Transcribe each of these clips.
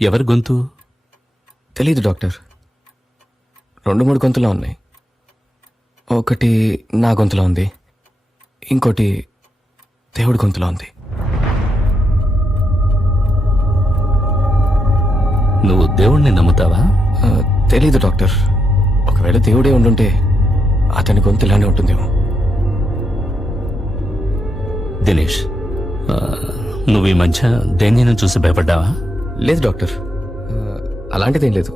ఎవరి గొంతు? తెలీదు డాక్టర్. 2-3 గొంతులో ఉన్నాయి. ఒకటి నా గొంతులో ఉంది, ఇంకోటి దేవుడి గొంతులో ఉంది. నువ్వు దేవుణ్ణి నమ్ముతావా? తెలీదు డాక్టర్. ఒకవేళ దేవుడే ఉండుంటే అతని గొంతు ఇలానే ఉంటుందేమో. దినేష్, నువ్వు ఈ మధ్య దేనిని చూసి భయపడ్డావా? లేదు డాక్టర్, అలాంటిదేం లేదు.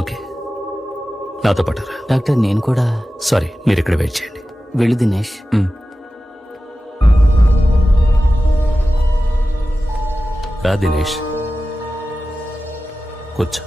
ఓకే, నాతో పట్టరా. డాక్టర్ నేను కూడా. సారీ, మీరు ఇక్కడ వెయిట్ చేయండి. వెళ్ళు దినేష్. రా దినేష్, కూర్చో.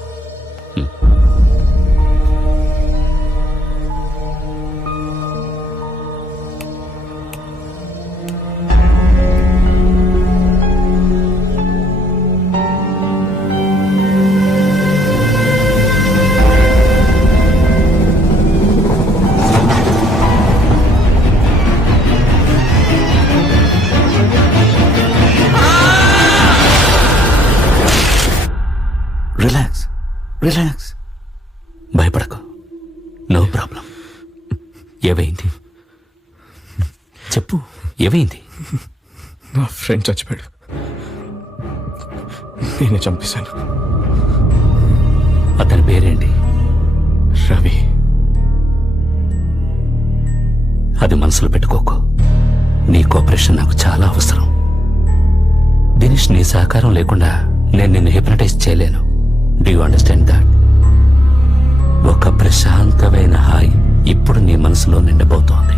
Relax relax. భయపడకు, నో ప్రాబ్లం. ఏమైంది చెప్పు, ఏమైంది? నా ఫ్రెండ్ చచ్చిపోయాడు, నేనే చంపేశాను. అతని పేరేంటి? రవి. అది మనసులో పెట్టుకోకు. నీ కోఆపరేషన్ నాకు చాలా అవసరం. దినేష్, నీ సహకారం లేకుండా నేను నిన్ను హిప్నటైజ్ చేయలేను. Do you understand that? ఒక ప్రశాంతమైన హాయి ఇప్పుడు నీ మనసులో నిండబోతోంది.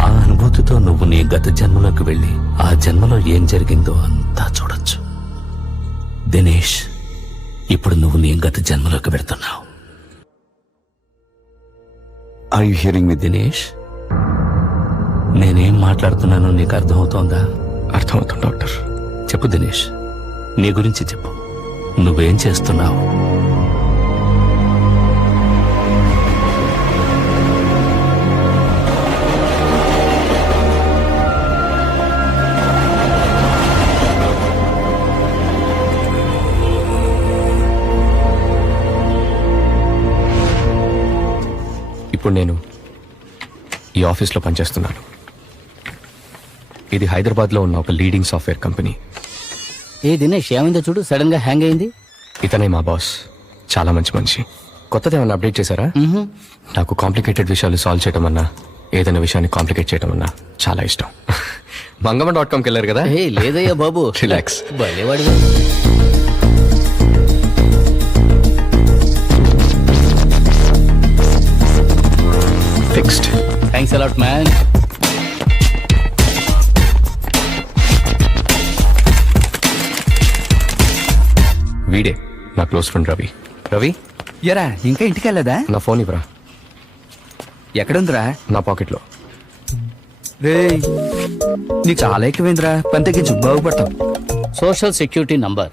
ఆ అనుభూతితో నువ్వు నీ గత జన్మలోకి వెళ్ళి ఆ జన్మలో ఏం జరిగిందో అంతా చూడొచ్చు. దినేష్, ఇప్పుడు నువ్వు నీ గత జన్మలోకి వెళ్తున్నావు. ఆర్ యు హియరింగ్ మీ? దినేష్, నేనేం మాట్లాడుతున్నానో నీకు అర్థమవుతోందా? అర్థమవుతుంది డాక్టర్. చెప్పు దినేష్, నీ గురించి చెప్పు. నువ్వేం చేస్తున్నావు? ఇప్పుడు నేను ఈ ఆఫీస్లో పనిచేస్తున్నాను. ఇది హైదరాబాద్లో ఉన్న ఒక లీడింగ్ సాఫ్ట్వేర్ కంపెనీ. ఏ దినేష్, ఏమైందో చూడు, సడన్ గా హ్యాంగ్ అయింది. ఇతనే మా బాస్, చాలా మంచి మనిషి. కొత్తది ఏమన్నా అప్డేట్ చేశారా? నాకు కాంప్లికేటెడ్ విషయాలు సాల్వ్ చేయడం అన్నా, ఏదైనా విషయాన్ని కాంప్లికేట్ చేయడం అన్నా చాలా ఇష్టం. మంగమ్మ.comకి వెళ్ళారు కదా? ఏ లేదయ్యా బాబు, రిలాక్స్. భలేవాడు. ఫిక్స్డ్. Thanks a lot man. వీడే నా క్లోజ్ ఫ్రెండ్ రవి. రవి, ఎరా ఇంకా ఇంటికి వెళ్ళదా? నా ఫోన్ ఇవ్వరా. ఎక్కడుందిరా? నా పాకెట్లో. రే, నీకు చాలా ఎక్కువైందిరా, పని తగ్గించు, బాగుపడతావు. సోషల్ సెక్యూరిటీ నంబర్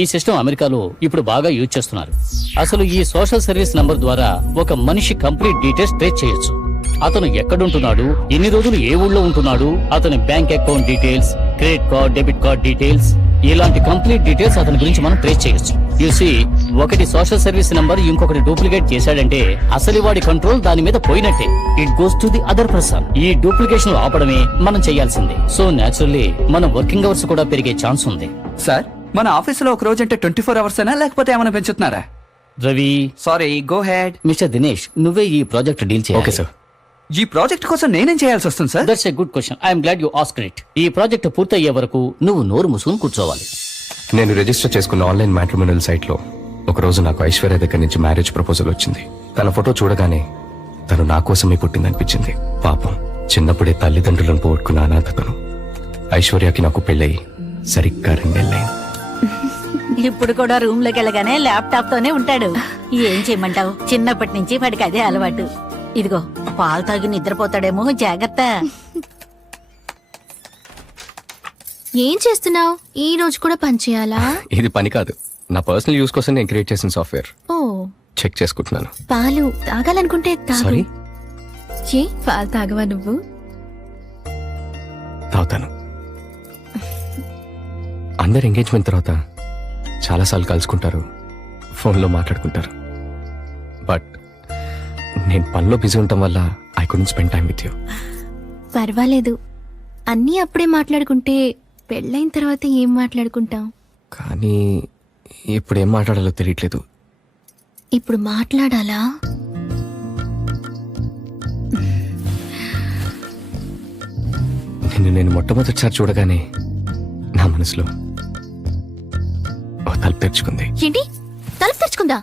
ఈ సిస్టమ్ అమెరికాలో ఇప్పుడు బాగా యూజ్ చేస్తున్నారు. అసలు ఈ సోషల్ సర్వీస్ నంబర్ ద్వారా ఒక మనిషి కంప్లీట్ డీటెయిల్స్ ట్రేస్ చేయొచ్చు. అతను ఎక్కడుంటున్నాడు, ఎన్ని రోజులు ఏ ఊళ్ళో ఉంటున్నాడు, అతని bank account details, credit card, debit card details, ఇలాంటి కంప్లీట్ డీటెయిల్స్ అతని గురించి మనం ట్రేస్ చేయొచ్చు. యూసీ, ఒకటి సోషల్ సర్వీస్ నంబర్ ఇంకొకటి డూప్లికేట్ చేశాడంటే అసలు వాడి కంట్రోల్ దాని మీద పోయినట్టే. It goes to the other person. ఈ డూప్లికేషన్ ఆపడమే మనం చేయాల్సింది. సో నేచురల్లీ మన వర్కింగ్ అవర్స్ కూడా పెరిగే ఛాన్స్ ఉంది. సార్, మన ఆఫీసులో ఒక రోజు అంటే 24 hours అయినా, లేకపోతే ఏమైనా పెంచుతున్నారా? Ravi, sorry, go head. Mister Dinesh, నువ్వే ఈ ప్రాజెక్ట్ డీల్ చేయాలి. Okay sir. ఈ ప్రాజెక్ట్ కోసం నేనేం చేయాల్సి వస్తుంది sir? That's a good question. I'm glad you asked it. ఈ ప్రాజెక్ట్ పూర్తయ్యే వరకు నువ్వు నోరు మూసుకుని కూర్చోవాలి. నేను రిజిస్టర్ చేసుకున్న ఆన్లైన్ మ్యాట్రిమోనియల్ సైట్లో ఒకరోజు నాకు ఐశ్వర్య దగ్గర నుంచి మ్యారేజ్ ప్రపోజల్ వచ్చింది. తన ఫోటో చూడగానే తను నా కోసమే పుట్టిందనిపించింది. పాపం, చిన్నప్పుడే తల్లిదండ్రులను పోగొట్టుకున్న అనాథతను. ఐశ్వర్యకి నాకు పెళ్ళయి సరిగ్గా 2 నెలలైంది. ఇప్పుడు కూడా రూమ్ లోకి వెళ్ళగానే ల్యాప్టాప్ తోనే ఉంటాడు. ఏం చేయమంటావు, చిన్నప్పటి నుంచి వాడికి అదే అలవాటు. ఇదిగో పాలు తాగి నిద్రపోతాడేమో, జాగ్రత్త. ఏం చేస్తున్నావు? ఈ రోజు కూడా పని చేయాలా? ఇది పని కాదు, నా పర్సనల్ యూస్ కోసం నేను క్రియేట్ చేసిన సాఫ్ట్వేర్. ఓ, చెక్ చేసుకుంటున్నాను. పాలు తాగాలనుకుంటే తాగు. సారీ, ఏ పాలు తాగవా నువ్వు? తాగుతాను. అందరు ఎంగేజ్మెంట్ తర్వాత చాలాసార్లు కలుసుకుంటారు, ఫోన్లో మాట్లాడుకుంటారు. బట్ నేను పనిలో బిజీ ఉండటం వల్ల I couldn't spend time with you. పర్వాలేదు, అన్నీ అప్పుడే మాట్లాడుకుంటే పెళ్ళైన తర్వాత ఏం మాట్లాడుకుంటాం? కానీ ఇప్పుడు ఏం మాట్లాడాలో తెలియట్లేదు. ఇప్పుడు మాట్లాడాలా? నేను మొట్టమొదటిసారి చూడగానే నా మనసులో ఓ తలుపు తెరుచుకుంది. ఏంటి తలుపు తెరుచుకుందా?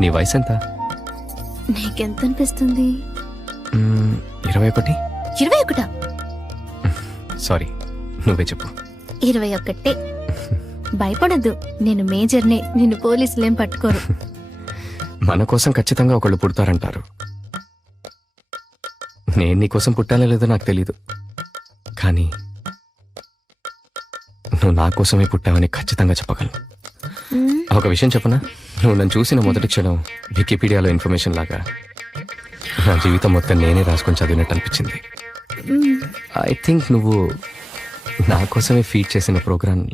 నీ వయసు ఎంత? నీకెంత అనిపిస్తుంది? 21. 21? సారీ, నువ్వే చెప్పు. 21. భయపడద్దు, నేను మేజర్నే, నిన్ను పోలీసులేం పట్టుకోరు. మన కోసం ఖచ్చితంగా ఒకళ్ళు పుడతారంటారు. నేను నీకోసం పుట్టానో లేదో నాకు తెలీదు, కానీ నువ్వు నా కోసమే పుట్టావని ఖచ్చితంగా చెప్పగలను. ఒక విషయం చెప్పనా? నువ్వు నన్ను చూసిన మొదటి క్షణం వికీపీడియాలో ఇన్ఫర్మేషన్ లాగా నా జీవితం మొత్తం నేనే రాసుకొని చదివినట్టు అనిపించింది. ఐ థింక్ నువ్వు నా కోసమే ఫీడ్ చేసిన ప్రోగ్రామ్.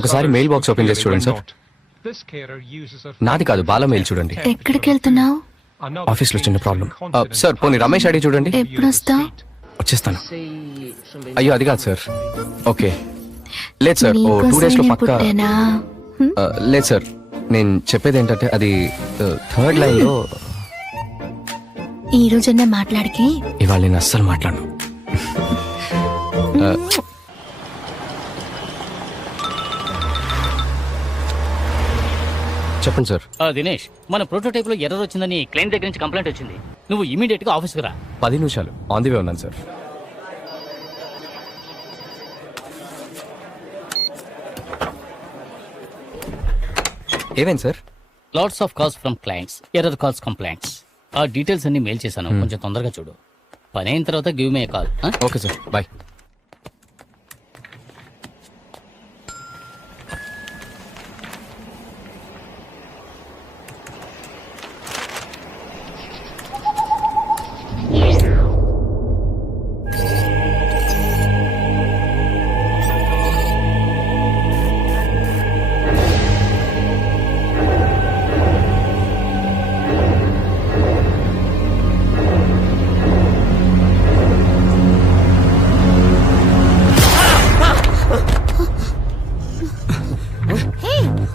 ఒకసారి మెయిల్ బాక్స్ ఓపెన్ చేసి చూడండి సార్. నాది కాదు, బాల మెయిల్ చూడండి. ఎక్కడికి వెళ్తున్నావు? ఆఫీస్లో చిన్న ప్రాబ్లం. సార్ పోనీ రమేష్ అడిగి చూడండి. ఎప్పుడు వస్తా? వచ్చేస్తాను. అయ్యో అది కాదు సార్. ఓకే లేదు సార్, ఓ 2 days లో పక్కా. లేదు సార్, నేను చెప్పేది ఏంటంటే అది 3rd లైన్ లో. ఈ రోజన్నా మాట్లాడికి. ఇవాళ నేను అస్సలు మాట్లాడను. చెప్పండి సార్. దినేష్, మన ప్రోటోటైప్ లో ఎర్రర్ వచ్చిందని క్లయింట్ దగ్గర నుంచి కంప్లైంట్ వచ్చింది. నువ్వు ఇమీడియట్ గా ఆఫీస్కి రా. 10 నిమిషాలు ఆన్ ది వే ఉన్నాను సార్. ఏమైంది sir? Lots of calls from clients, error calls, complaints. ఆ డీటెయిల్స్ అన్ని మెయిల్ చేశాను, కొంచెం తొందరగా చూడు. పని అయిన తర్వాత give me call. Okay sir, bye.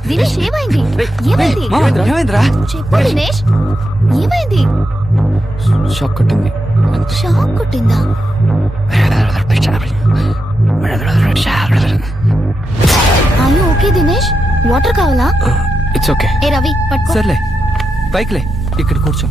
Dinesh ఏమైంది? ఏమైంది? ఏమైందిరా? చెప్పు దినేష్, ఏమైంది? షాక్ కొట్టింది. షాక్ కొట్టిందా? అయ్యో ఓకే దినేష్, వాటర్ కావాలా? It's okay. ఏ రవి పట్టుకో. సర్లే, పైకిలే, ఇక్కడ కూర్చో.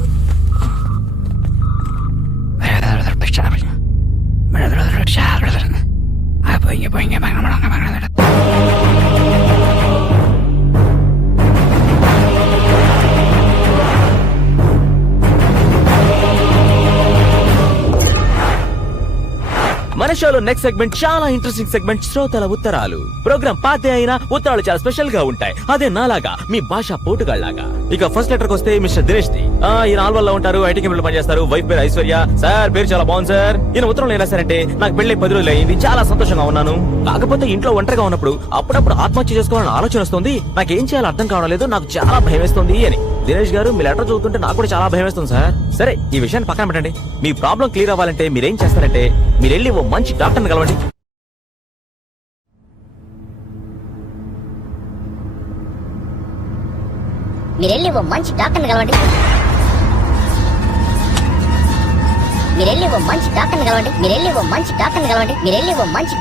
మన షోలో నెక్స్ట్ సెగ్మెంట్ చాలా ఇంట్రెస్టింగ్ సెగ్మెంట్, శ్రోతల ఉత్తరాలు. ప్రోగ్రామ్ పాతే అయినా ఉత్తరాలు చాలా స్పెషల్ గా ఉంటాయి. అదే నాలాగా మీ భాష పోటుగాళ్లాగా. ఇక ఫస్ట్ లెటర్ వస్తే మిస్టర్ దినేష్ ది. ఈయన ఆల్వల్ లో ఉంటారు, ఐటీ కంపెనీలో పనిచేస్తారు. వైఫ్ పేరు ఐశ్వర్య. సార్ పేరు చాలా బాగుంది సార్. ఈయన ఉత్తరం ఏం రాశారంటే, నాకు పెళ్లి 10 రోజులు అయింది, చాలా సంతోషంగా ఉన్నాను. కాకపోతే ఇంట్లో ఒంటరిగా ఉన్నప్పుడు అప్పుడప్పుడు ఆత్మహత్య చేసుకోవాలని ఆలోచన వస్తుంది. నాకేం చేయాలో అర్థం కావడం లేదు, నాకు చాలా భయం వేస్తుంది అని. దినేష్ గారు, మీ లెటర్ చదువుతుంటే నాకు కూడా చాలా భయం వేస్తుంది సార్. సరే ఈ విషయాన్ని పక్కన పెట్టండి. మీ ప్రాబ్లం క్లియర్ అవ్వాలంటే మీరేం చేస్తారంటే, మీరు వెళ్ళి ఓ మంచి డాక్టర్ని కలవండి. మీరెళ్ళి ఓ మంచి డాక్టర్ని కలవండి. మీరెళ్ళి ఓ మంచి డాక్టర్ని కలవండి. మీరెళ్ళి ఓ మంచి డాక్టర్ని కలవండి. మీరెళ్ళి ఓ మంచి.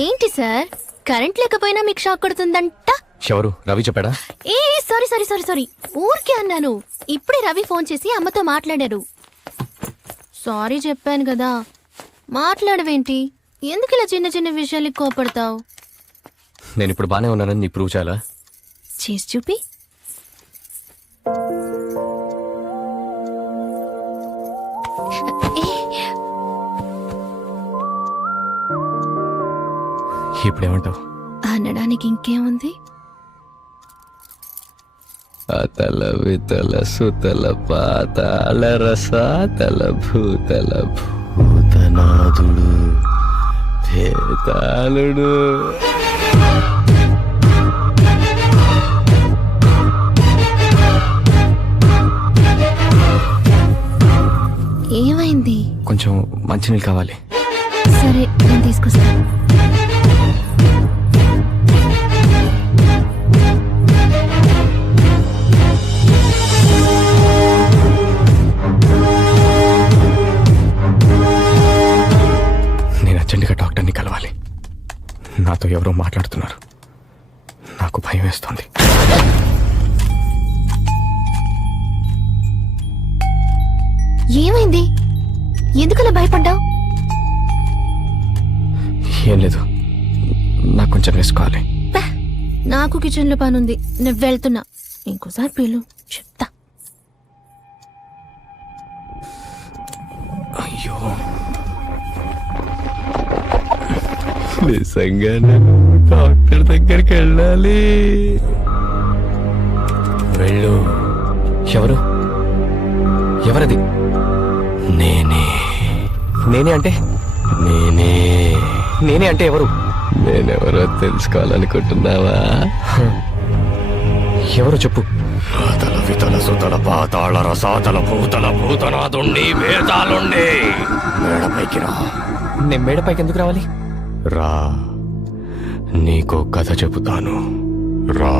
ఏంటి సార్, కరెంట్ లేకపోయినా మీకు షాక్ కొడుతుందంట? ఎవరు? రవి చెప్పాడా? ఏ సారీ సారీ సారీ సారీ, ఊరికే అన్నాను. ఇప్పుడే రవి ఫోన్ చేసి అమ్మతో మాట్లాడారు. సారీ చెప్పాను కదా. మాట్లాడవేంటి? ఎందుకు ఇలా చిన్న చిన్న విషయాలకి కోపడతావు? నేను ఇప్పుడు బానే ఉన్నానని నీ ప్రూవ్ చేయాలా? చేసి చూపి. ఇప్పుడేమంటావు? అనడానికి ఇంకేముంది? అతల వితల సుతల పాతాళ రసాతల భూతల భూతనాథుడు భేతాళుడు. ఏమైంది? కొంచెం మంచినీళ్ళు కావాలి. సరే నేను తీసుకొస్తాను. నేను అర్జెంటుగా డాక్టర్ని కలవాలి. నాతో ఎవరో మాట్లాడుతున్నారు. నాకు భయం వేస్తుంది. ఏమైంది? ఎందుకలా భయపడ్డావు? ఏం లేదు, నాకు కొంచెం వేసుకోవాలి. నాకు కిచెన్ లో పనుంది, నేను వెళ్తున్నా. ఇంకోసారి పిలు, చెప్తా. అయ్యో, నిజంగా నేను డాక్టర్ దగ్గరికి వెళ్ళాలి. వెళ్ళు. ఎవరు? ఎవరది? నేనే. నేనే అంటే? నేనే అంటే ఎవరు? నేనెవరో తెలుసుకోవాలనుకుంటున్నావా? ఎవరు చెప్పు. అతల వితల సుతల పాతాళ రసాతల భూతల భూతనాథుండి వేతాలుండి. మేడపైకి రా. నేను మేడపైకి ఎందుకు రావాలి? రా, నీకో కథ చెబుతాను. రా.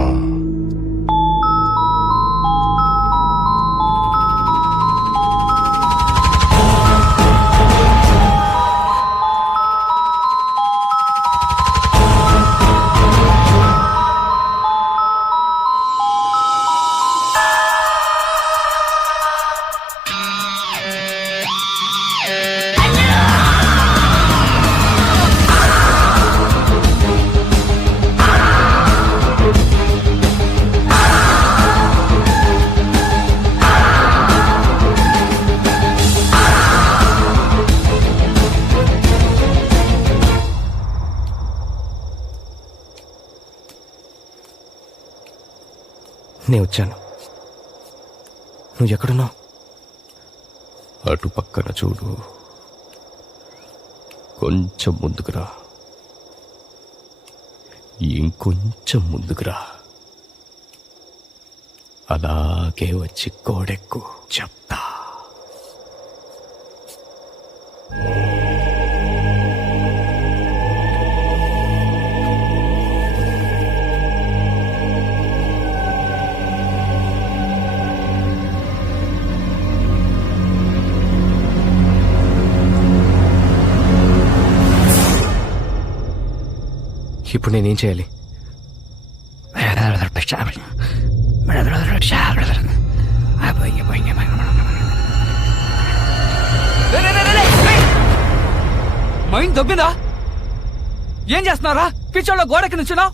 నేను వచ్చాను. నువ్వు ఎక్కడున్నావు? అటు పక్కన చూడు. కొంచెం ముందుకురా. ఇంకొంచెం ముందుకురా. అలాగే వచ్చి గోడెక్కు, చెప్తా. ఇప్పుడు నేనేం చేయాలి? మైండ్ దొబ్బిందా? ఏం చేస్తున్నారా? పిచ్చోళ్ళ గోడకి నుంచున్నావు.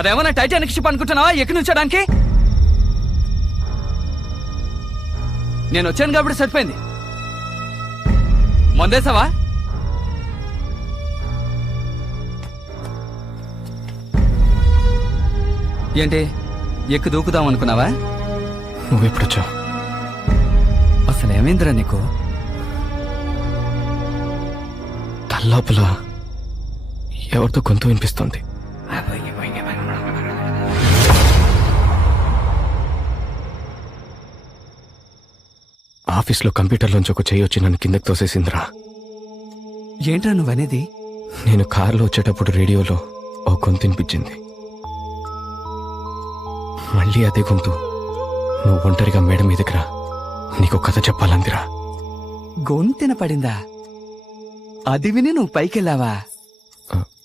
అదేమన్నా టైటానిక్ షిప్ అనుకుంటున్నావా ఎక్కి నుంచోడానికి? నేను వచ్చాను కాబట్టి సరిపోయింది. మందేసావా? ఏంటి, ఎక్కి దూకుదాం అనుకున్నావా? నువ్వెప్పుడొచ్చావు? అసలు ఏమైందిరా నీకు? తల్లోపల ఎవరితో గొంతు వినిపిస్తుంది. ఆఫీస్లో కంప్యూటర్లోంచి ఒక చెయ్యి వచ్చి నన్ను కిందకి తోసేసిందిరా. ఏంట్రా నువ్వనేది? నేను కారులో వచ్చేటప్పుడు రేడియోలో ఓ గొంతు వినిపించింది. మళ్ళీ అదే గొంతు నువ్వు ఒంటరిగా మేడ మీదకి రా, నీకు కథ చెప్పాలందిరా. గొంతెన పడిందా? అది విని నువ్వు పైకెళ్ళావా?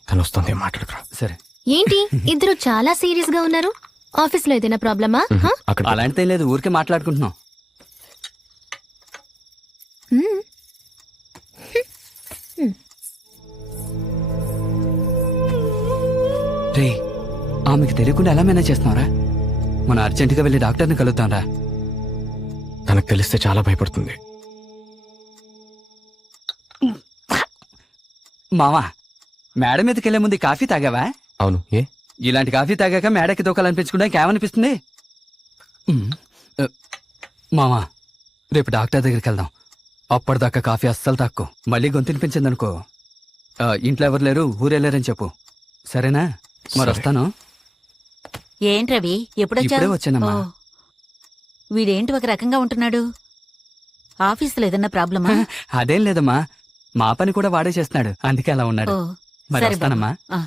తను వస్తుంది, మాట్లాడుకురా. సరే. ఏంటి ఇద్దరు చాలా సీరియస్ గా ఉన్నారు? ఆఫీస్ లో ఏదైనా ప్రాబ్లమా? అక్కడ అలాంటిదేం లేదు, ఊరికే మాట్లాడుకుంటున్నాం. రే, ఆమెకు తెలియకుండా ఎలా మేనేజ్ చేస్తున్నావురా? మనం అర్జెంటుగా వెళ్ళి డాక్టర్ని కలుద్దాంరా. తనకు తెలిస్తే చాలా భయపడుతుంది. మావా మేడ మీదకి వెళ్లే ముందు ఈ కాఫీ తాగావా? అవును, ఏ? ఇలాంటి కాఫీ తాగాక మేడకి దూకాలనిపించకుండా ఇంకేమనిపిస్తుంది? మావా రేపు డాక్టర్ దగ్గరికి వెళ్దాం. అప్పటిదాకా కాఫీ అస్సలు తాక్కో. మళ్ళీ గొంతినిపించిందనుకో ఇంట్లో ఎవరు లేరు, ఊరెళ్ళారని చెప్పు, సరేనా? మరి సరే. వస్తాను. ఏంటి రవి ఇప్పుడే ఎప్పుడొచ్చావు? వచ్చానమ్మా. ఓ, వీడేంటి ఒక రకంగా ఉంటున్నాడు? ఆఫీసులో ఏదన్నా ప్రాబ్లమా? అదేం లేదమ్మా, మా పని కూడా వాడే చేస్తున్నాడు, అందుకే అలా ఉన్నాడు. ఓ, మరి సరే వస్తానమ్మా. బాబు. ఆ.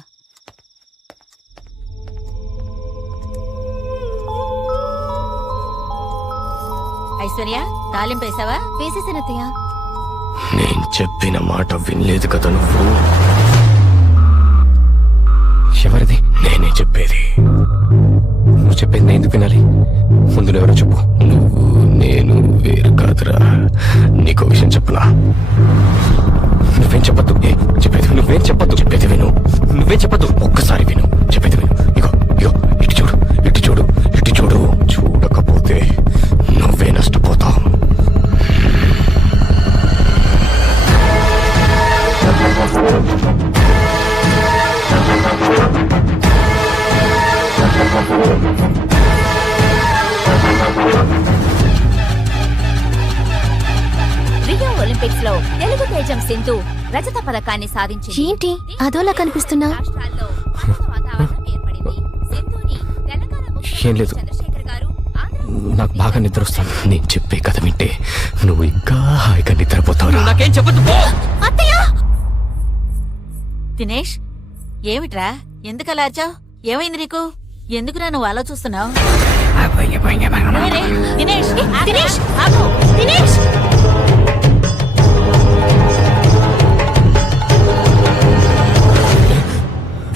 ఐశ్వర్య తాలింపు వేసావా? వేసేసానత్తయ్య. నేను చెప్పిన మాట వినలేదు కదా నువ్వు. ఎవరిది? నేనే చెప్పేది. నువ్వు చెప్పేది నేను ఎందుకు వినాలి? ముందు ఎవరో చెప్పు. నువ్వు నేను వేరు కాదురా. నీకో విషయం చెప్పనా? నువ్వేం చెప్పద్దు. చెప్పేది విను. నువ్వేం చెప్పద్దు. చెప్పేది విను. నువ్వేం చెప్పద్దు. ఒక్కసారి విను. చెప్పేది విను. ఇగో ఇగో ఇటు చూడు, ఇటు చూడు, ఇటు చూడు. చూడకపోతే నువ్వే నష్టపోతావు. రియో ఒలింపిక్స్ లో తెలుగు తేజం సింధు రజత పథకాన్ని సాధించింది. ఏంటి అదోలా కనిపిస్తున్నా? రాష్ట్రాల్లో పండుగ వాతావరణం ఏర్పడింది. సింధుని తెలంగాణ ముఖ్యమంత్రి ఏం లేదు. చంద్రశేఖర్ గారు నాకు బాగా నిద్ర వస్తాను. నేను చెప్పే కథ వింటే నువ్వు ఇంకా హాయిగా నిద్రపోతావురా. నాకేం చెప్పద్దు. దినేష్ ఏమిట్రా ఎందుకలా అరిచావ్? ఏమైంది నీకు? ఎందుకురా నువ్వు అలా చూస్తున్నావు? దినేష్ దినేష్ ఆగు. దినేష్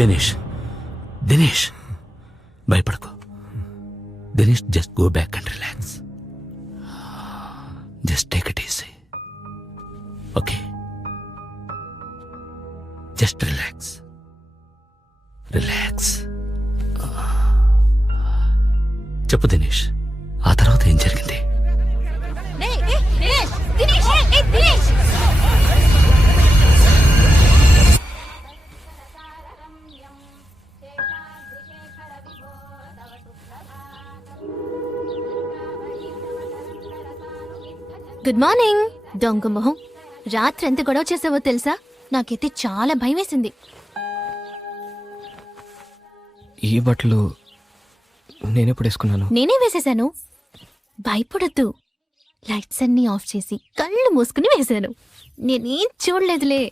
దినేష్ దినేష్ భయపడకు. Dinesh just go back and relax. Just take it easy. Okay, just relax relax. చెప్పు దినేష్, ఆ తర్వాత ఏం జరిగింది? దినేష్ దినేష్ దినేష్ గుడ్ మార్నింగ్ దొంగ మొహం. రాత్రి ఎంత గొడవ చేసావో తెలుసా? నాకైతే చాలా భయం వేసింది. ఈ బట్టలు నేనెప్పుడు వేసుకున్నాను? నేనే వేసేశాను. భయపడొద్దు. లైట్స్ అన్ని ఆఫ్ చేసి కళ్ళు మూసుకుని వేశాను. నేనేం చూడలేదులే.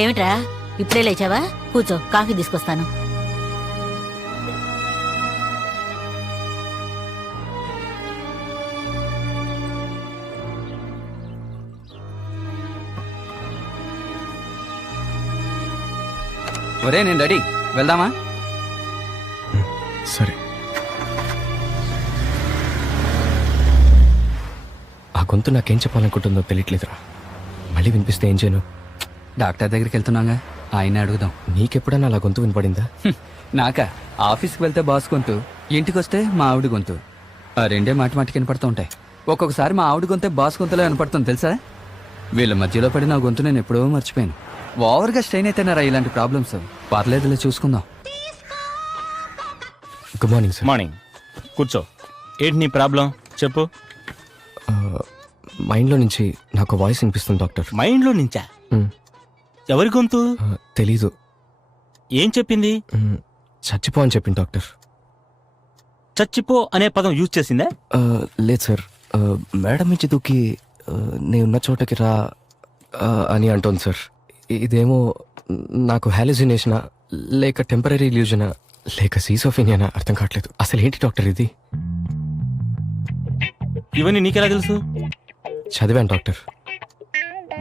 ఏమిట్రా ఇప్పుడే లేచావా? కూర్చో, కాఫీ తీసుకొస్తాను. ఒరే నేను రెడీ, వెళ్దామా? సరే. ఆ గొంతు నాకేం చెప్పాలనుకుంటుందో తెలియట్లేదురా. మళ్ళీ వినిపిస్తే ఏం చేయను? డాక్టర్ దగ్గరికి వెళ్తున్నాగా, ఆయన అడుగుదాం. నీకెప్పుడైనా అలా గొంతు వినపడిందా? నాకా? ఆఫీస్కి వెళ్తే బాస్ గొంతు, ఇంటికి వస్తే మా ఆవిడ గొంతు. ఆ రెండే మాటి మాటికి వినపడుతూ ఉంటాయి. ఒక్కొక్కసారి మా ఆవిడ గొంతే బాస్ గొంతులో వినపడుతుంది తెలుసా? వీళ్ళ మధ్యలో పడి నా గొంతు నేను ఎప్పుడో మర్చిపోయాను. ఓవర్గా స్ట్రెయిన్ అయితేనారా ఇలాంటి ప్రాబ్లమ్స్? పర్లేదులే, చూసుకుందాం. Good morning sir. మార్నింగ్. కూర్చో. ఏంటి నీ ప్రాబ్లం చెప్పు. మైండ్లో నుంచి నాకు వాయిస్ వినిపిస్తుంది డాక్టర్. మైండ్ లో నుంచా? ఎవరి గొంతు? తెలీదు. ఏం చెప్పింది? చచ్చిపో అని చెప్పింది డాక్టర్. చచ్చిపో అనే పదం యూజ్ చేసిందా? లేదు సార్, మేడం నుంచి దూకి నేనున్న చోటకి రా అని అంటోంది సార్. ఇదేమో నాకు హాలుసినేషనా లేక టెంపరీ ఇల్యూజనా లేక సీసోఫీనియానా అర్థం కావట్లేదు. అసలు ఏంటి డాక్టర్ ఇది? ఇవన్నీ నీకెలా తెలుసు? చదివాను డాక్టర్.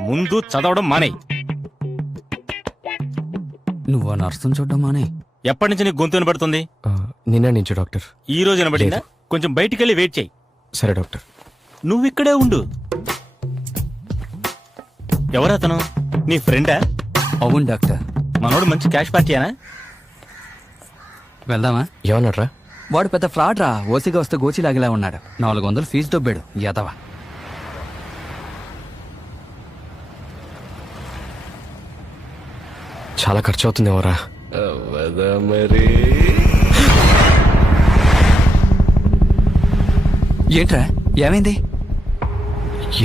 ముందు చదవడం మానేయ్. నువ్వు నర్సును చూడడం మానే. ఎప్పటి నుంచి నీకు గొంతు వినపడుతుంది? నిన్న నుంచి డాక్టర్. ఈ రోజు వినపడిందా? కొంచెం బయటికి వెళ్ళి వెయిట్ చేయి. సరే డాక్టర్. నువ్వు ఇక్కడే ఉండు. ఎవరతను? నీ ఫ్రెండా? అవును డాక్టర్, మనోడు మంచి క్యాష్ పార్టీనా? వెళ్దామా? ఏమన్నాడ్రా? వాడు పెద్ద ఫ్రాడ్ రా. ఓసిగా వస్తే గోచిలాగిలా ఉన్నాడు. 400 ఫీజు దొబ్బాడు యదవా. చాలా ఖర్చు అవుతుందేమోరా. మరి ఏంట్రా ఏమైంది?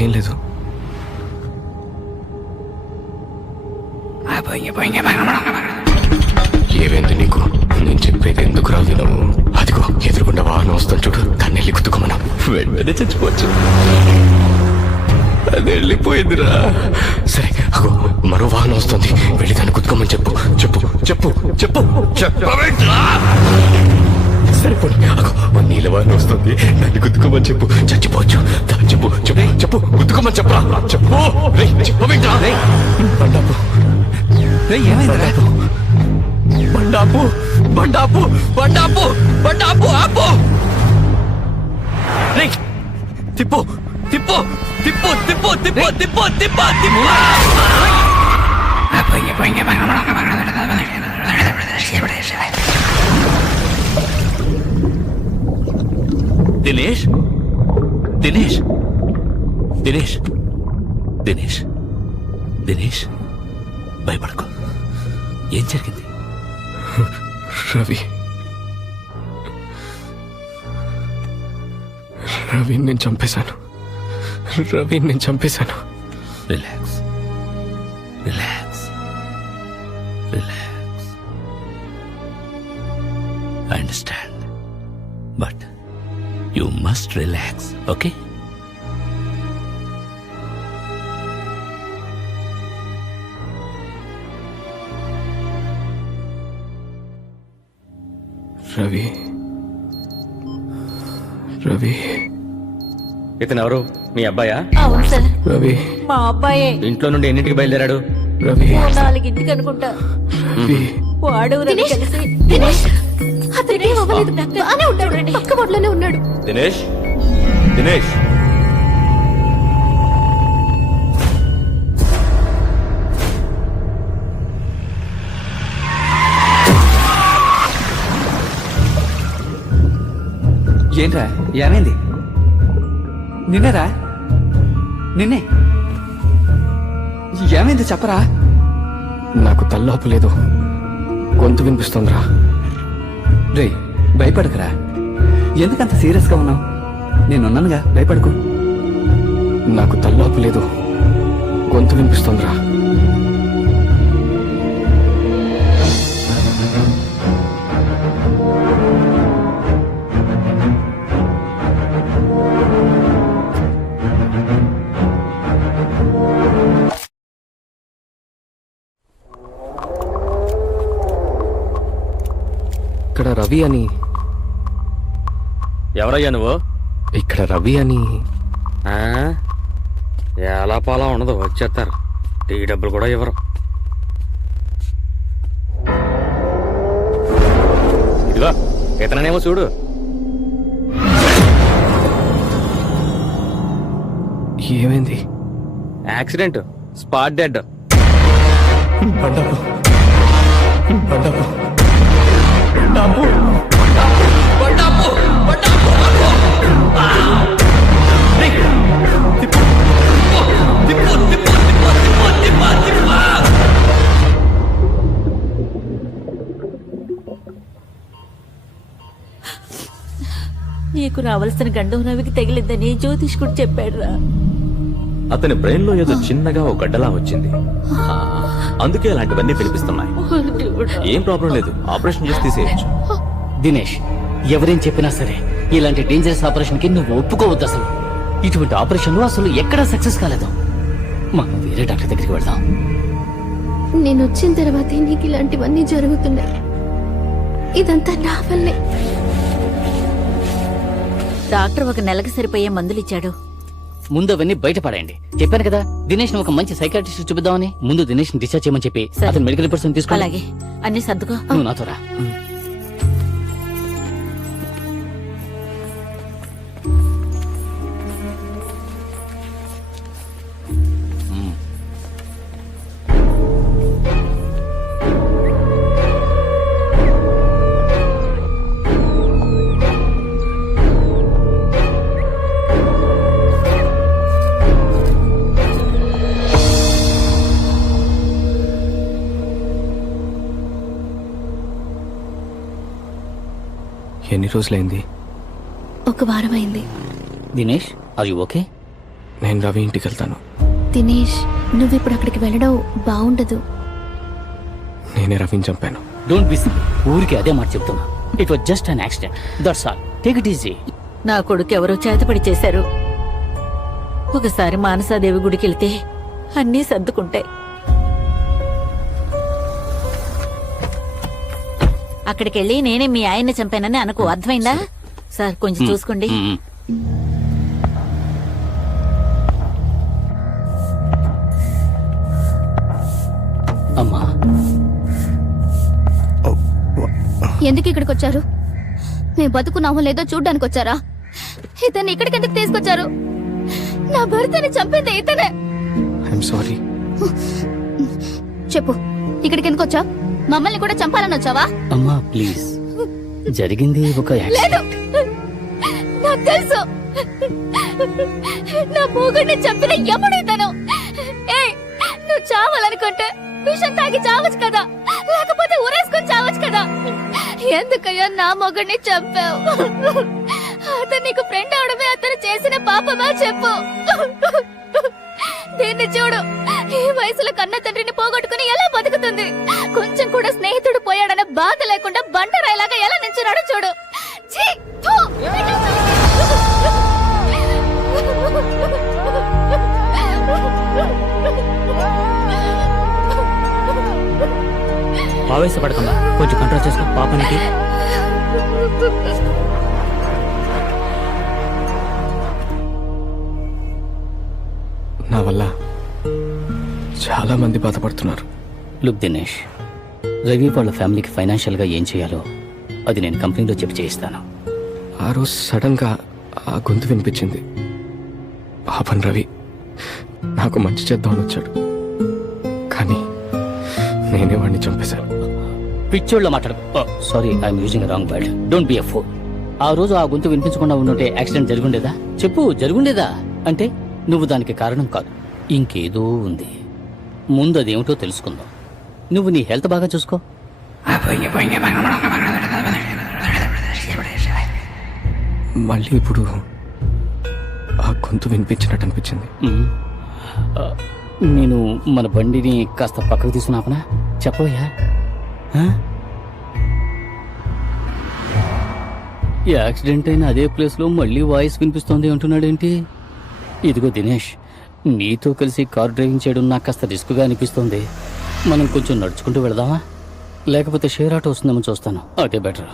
ఏం లేదు. ఏమైంది నీకు? నేను చెప్పేది ఎందుకు రా వినవు? అదిగో ఎదురుకుండా వాహనం వస్తాను చూడు, దాన్ని వెళ్ళి కుట్టుకోమన్నా. వెంటనే చచ్చిపోవచ్చు. అది వెళ్ళిపోయిందిరా. సరే అగో మరో వాహనం వస్తుంది, వెళ్ళి దాన్ని కుట్టుకోమని చెప్పు. చెప్పు చెప్పు చెప్పు చెప్పవేంట్రా? సరిపోయి అగో నీళ్ళ వాహనం వస్తుంది, దాన్ని కుట్టుకోమని చెప్పు. చచ్చిపోవచ్చు. చెప్పు చెప్పు చెప్పు కుట్టుకోమని చెప్పరా. చెప్పు చెప్పవేంట్రా? బండాపు ఏమైందిరా? బండాపు బండాపు బండాపు బండాపు ఆపు. తిప్పు తిప్పు తిప్పు తిప్పు తిప్పు తిప్పు తిప్పు తిప్పు. దినేష్ దినేష్ దినేష్ దినేష్ దినేష్ భయపడకు. ఏం జరిగింది? రవి రవిని నేను చంపేశాను. రవిని నేను చంపేశాను. Relax relax relax. I understand, but you must relax, okay? Ravi Ravi ఇతను ఎవరు? మీ అబ్బాయా? అవును సార్, రవి మా అబ్బాయే. ఇంట్లో నుండి ఎన్నింటికి బయలుదేరాడు? రవి 4:00 అనుకుంటా. రవి వాడు రవి దినేష్, కలిసి దినేష్ అతనికి ఏం అవ్వలేదు. బానే ఉన్నాడు, పక్క బోర్డులోనే ఉన్నాడు. దినేష్ దినేష్ ఏంట్రా ఏమైంది? నిన్నేరా? నిన్నే ఏమైంది చెప్పరా? నాకు తల్లోపు లేదు, గొంతు వినిపిస్తుందిరా. రేయ్ భయపడకురా. ఎందుకంత సీరియస్ గా ఉన్నావు? నేనున్నానుగా, భయపడకు. నాకు తల్లోపు లేదు, గొంతు వినిపిస్తుందిరా. ఇక్కడ రవి అని, ఎవరయ్యా నువ్వు? ఇక్కడ రవి అని. ఎలా పాలా ఉండదు, వచ్చేస్తారు. టీ డబ్బులు కూడా ఇవ్వరు. ఇదిగో ఇతనేమో చూడు. ఏమైంది? Accident, spot dead. బండాపు బండాపు నీకు రావాల్సిన గండం రవికి తగిలిందని జ్యోతిష్కుడు చెప్పాడు రా. అతని బ్రెయిన్ లో ఏదో చిన్నగా ఒక గడ్డలా వచ్చింది, అందుకే అలాంటివన్నీ వినిపిస్తున్నాయి. ఏం ప్రాబ్లం లేదు, ఆపరేషన్ చేసి తీసేయచ్చు. దినేష్, ఎవరేం చెప్పినా సరే ఇలాంటి డేంజరస్ ఆపరేషన్ కి నువ్వు ఒప్పుకోవద్దు. అసలు ఇటువంటి ఆపరేషన్ అసలు ఎక్కడా సక్సెస్ కాలేదు. మనం వేరే డాక్టర్ దగ్గరికి వెళ్దాం. నేను వచ్చిన తర్వాతే నీకు ఇలాంటివన్నీ జరుగుతున్నాయి. ఇదంతా నా వల్లే. డాక్టర్ 1 నెలకి సరిపోయే మందులు ఇచ్చాడు. ముందు అవన్నీ బయటపడండి. చెప్పాను కదా దినేష్ ని ఒక మంచి సైకాట్రిస్ట్ చూపిద్దామని. ముందు దినేష్ ని డిశ్చార్జ్ చేయమని చెప్పి సరే. అతను మెడికల్ పర్సన్ తీసుకో. అలాగే అన్ని సర్దుకో. నువ్వు నాతో రా. ఎన్ని రోజులైంది? ఒక వారం అయింది. Dinesh are you okay? నేను రవి ఇంటికి వెళ్తాను. దినేష్, నువ్వు ఇప్పుడు అక్కడికి వెళ్ళడం బాగుండదు. నేనే రవిని చంపాను. Don't be silly. ఊరికి అదే మాట చెప్తున్నా. It was just an accident. That's all. Take it easy. నా కొడుకు ఎవరో చేతపడి చేశారు. ఒకసారి మానసాదేవి గుడికి వెళ్తే అన్నీ సర్దుకుంటాయి. అక్కడికెళ్ళి నేనే మీ ఆయన్ని చంపానని అనుకో, అర్థమైందా? సార్ కొంచెం చూసుకోండి. అమ్మా, ఎందుకు ఇక్కడికి వచ్చారు? మేము బతుకున్నామో లేదో చూడ్డానికి వచ్చారా? ఇతన్ని ఇక్కడికి ఎందుకు తీసుకొచ్చారు? నా భర్తని చంపింది ఇతనే. I'm sorry. చెప్పు, ఇక్కడికి ఎందుకు వచ్చా? మమ్మల్ని కూడా చంపాలని వచ్చావా? అమ్మా ప్లీజ్, జరిగింది ఒక లేదు, యాక్సిడెంట్. నాకు తెలుసు. నా మూగుడిని చంపిన ఎప్పుడు ఇతను. ఏయ్, నువ్వు చావాలనుకుంటే విషం తాగి చావచ్చు కదా, లేకపోతే ఊరేసుకొని చావచ్చు కదా. ఎందుకయ్యా నా మొగుడిని చంపావు? అతను నీకు ఫ్రెండ్ అవడమే అతను చేసిన పాపమా చెప్పు. దీన్ని చూడు, ఈ వయసులో కన్న తండ్రిని పోగొట్టుకుని ఎలా బతుకుతుంది? కొంచెం కూడా స్నేహితుడు పోయాడన్న బాధ లేకుండా బండరాయిలాగా ఎలా నించున్నాడో చూడు. ఛీ, థూ. ఆవేశపడకమ్మా, కొంచెం కంట్రోల్ చేసుకో పాపనికి. నా వల్ల చాలా మంది బాధపడుతున్నారు. లుక్ దినేష్, రవి వాళ్ళ ఫ్యామిలీకి ఫైనాన్షియల్ గా ఏం చేయాలో అది నేను కంపెనీలో చెప్పి చేయిస్తాను. ఆ రోజు సడన్ గా ఆ గొంతు వినిపించింది. పాపం రవి నాకు మంచి చేద్దామని వచ్చాడు, కానీ నేనే వాడిని చంపేశాను. పిచ్చోళ్ళ మాట్లాడు. Sorry, I'm using wrong word. Don't be a fool. ఆ రోజు ఆ గొంతు వినిపించకుండా ఉండుంటే యాక్సిడెంట్ జరుగుండేదా? చెప్పు, జరుగుండేదా? అంటే నువ్వు దానికి కారణం కాదు, ఇంకేదో ఉంది. ముందు అదేమిటో తెలుసుకుందాం. నువ్వు నీ హెల్త్ బాగా చూసుకో. మళ్ళీ ఇప్పుడు ఆ గొంతు వినిపించినట్టు అనిపించింది. నేను మన బండిని కాస్త పక్కకు తీసుకున్నాపనా? చెప్పవయ్యా. యాక్సిడెంట్ అయిన అదే ప్లేస్ లో మళ్ళీ వాయిస్ వినిపిస్తోంది అంటున్నాడేంటి? ఇదిగో దినేష్, నీతో కలిసి కార్ డ్రైవింగ్ చేయడం నాకు కాస్త రిస్క్గా అనిపిస్తోంది. మనం కొంచెం నడుచుకుంటూ వెళదామా? లేకపోతే షేర్ ఆటో వస్తుందేమో చూస్తాను. అదే బెటర్.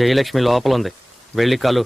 జయలక్ష్మి లోపల ఉంది, వెళ్ళి కలు.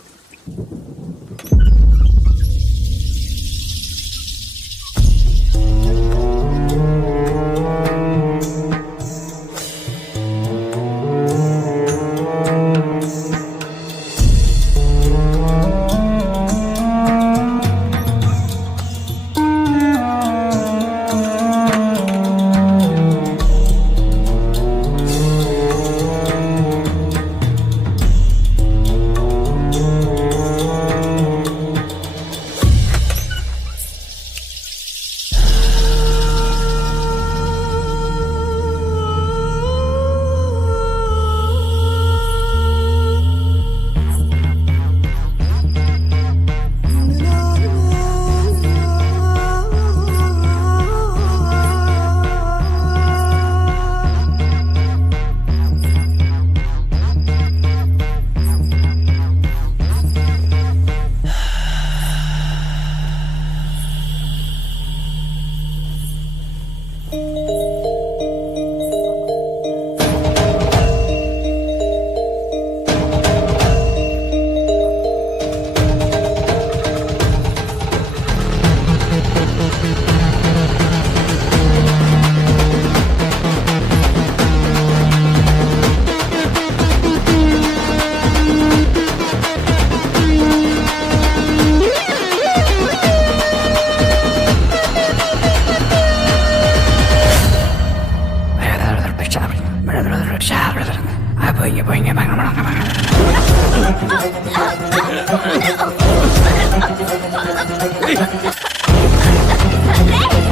Hey!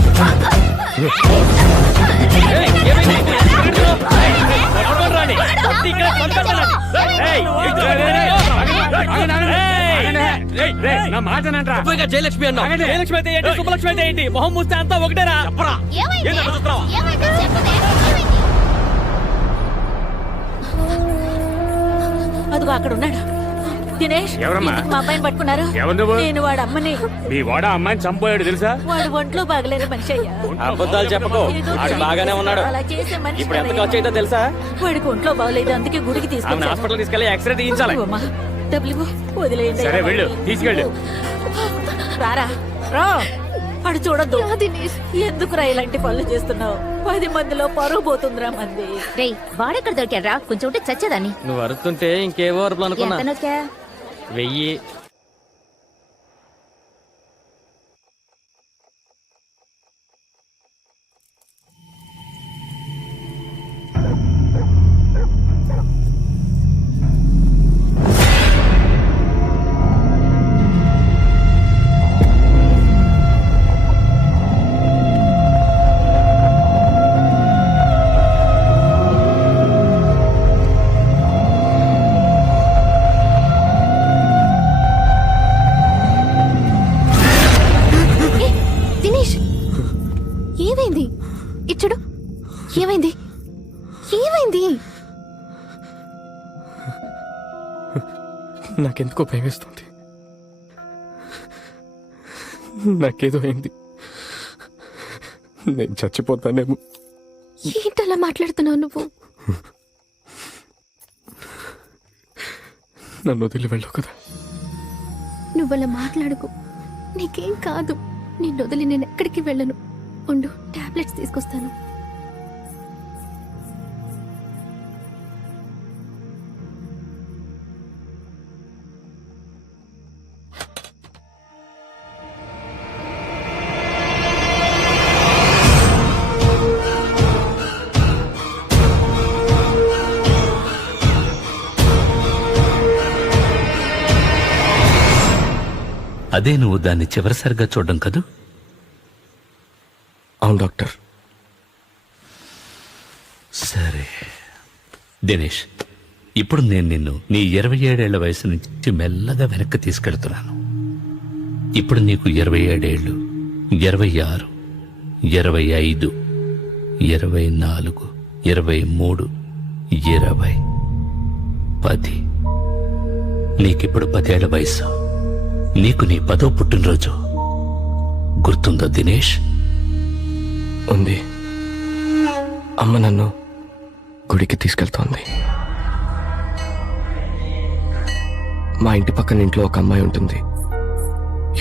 జయలక్ష్మి అన్నా జయలక్ష్మి అయితే ఏంటి శుభలక్ష్మి అయితే ఏంటి మొహం మూస్తే అంతా ఒకటేరా చెప్పరా అదిగో అక్కడ ఉన్నాడు దినేష్. ఎవరమ్మా? ఎందుకు మా అబ్బాయిని పట్టుకున్నారు? ఎవరు నువ్వు? నేను వాడు అమ్మని. మీ వాడ అమ్మాయిని చంపోయాడు తెలుసా? వాడు ఒంట్లో బాగలేని మనిషి అయ్యా. అబద్ధాలు చెప్పకు, ఏదో ఆడు బాగానే ఉన్నాడు. అలా చేసే మనిషి ఇప్పుడు ఎంత కాదయ్యా. ఖర్చు అయితే తెలుసా? వాడికి ఒంట్లో బాగలేదు, అందుకే గుడికి ఆమె తీసుకొచ్చాను. హాస్పిటల్ తీసుకెళ్లి ఎక్స్రే తీయించాలి. అమ్మా, డబ్బులు ఇవ్వు, వదిలేయండి. సరే, వెళ్ళు, తీసుకెళ్ళు. రారా రా. అడు చూడద్దు. ఎందుకురా ఇలాంటి పనులు చేస్తున్నావు? 10 మందిలో పరువు పోతుందిరా మంది. రేయ్ వాడెక్కడ దొరికాడ్రా? కొంచెం ఉంటే చచ్చేదాన్ని. నువ్వు అరుతుంటే ఇంకేవో అరుపులు అనుకున్నా. ఎంత నొక్కా? 1000. ఏ, దినేష్ ఏమైంది? ఇచ్చుడు ఏమైంది? ఏమైంది? నాకెందుకో భయమేస్తుంది. నాకేదో అయింది. నేను చచ్చిపోతానేమో. ఏంటలా మాట్లాడుతున్నావు నువ్వు? నన్ను వదిలి వెళ్ళవు కదా. నువ్వలా మాట్లాడుకో, నీకేం కాదు. నిన్ను వదిలి నేను ఎక్కడికి వెళ్ళను. ఉండు, టాబ్లెట్స్ తీసుకొస్తాను. అదే నువ్వు దాన్ని చివరిసారిగా చూడడం కదూ? అవును డాక్టర్. సరే దినేష్, ఇప్పుడు నేను నిన్ను నీ 27 ఏళ్ల వయసు నుంచి మెల్లగా వెనక్కి తీసుకెళ్తున్నాను. ఇప్పుడు నీకు 27 ఏళ్ళు, 26, 25, 24, 23, 20, 10. నీకిప్పుడు 10 ఏళ్ల వయసు. నీకు నీ 10వ పుట్టినరోజు గుర్తుందో దినేష్? ఉంది. అమ్మ నన్ను గుడికి తీసుకెళ్తోంది. మా ఇంటి పక్కన ఇంట్లో ఒక అమ్మాయి ఉంటుంది.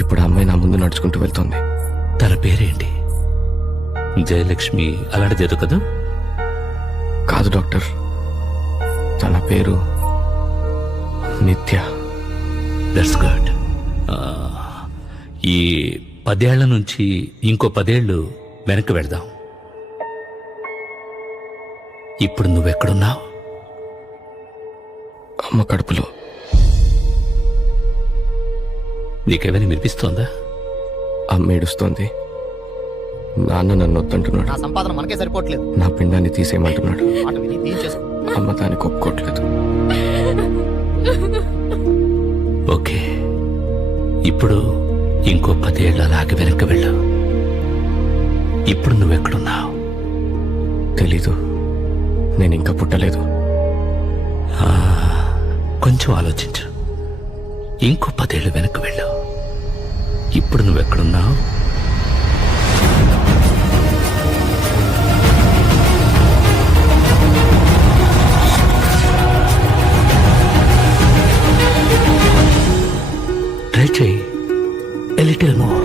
ఇప్పుడు ఆ అమ్మాయి నా ముందు నడుచుకుంటూ వెళ్తోంది. తన పేరేంటి? జయలక్ష్మి అలాంటిదేదో కదా? కాదు డాక్టర్, తన పేరు నిత్య. That's good. ఈ 10 ఏళ్ల నుంచి ఇంకో 10 ఏళ్ళు వెనక్కి వెళదాం. ఇప్పుడు నువ్వెక్కడున్నావు? అమ్మ కడుపులో. నీకేమైనా వినిపిస్తోందా? అమ్మ ఏడుస్తోంది. నాన్న నన్ను వద్దంటున్నాడు. నా సంపాదన మనకే సరిపోవట్లేదు. నా పిండాన్ని తీసేయమంటున్నాడు. మాట విని తీయించేసుకో. అమ్మ దానికి ఒప్పుకోవట్లేదు. ఓకే, ఇప్పుడు ఇంకో 10 ఏళ్ళు అలాగే వెనక్కి వెళ్ళు. ఇప్పుడు నువ్వెక్కడున్నావు? తెలీదు. నేను ఇంకా పుట్టలేదు. కొంచెం ఆలోచించు. ఇంకో 10 ఏళ్ళు వెనక్కి వెళ్ళు. ఇప్పుడు నువ్వెక్కడున్నావు? ట్రై చేయి. A little more.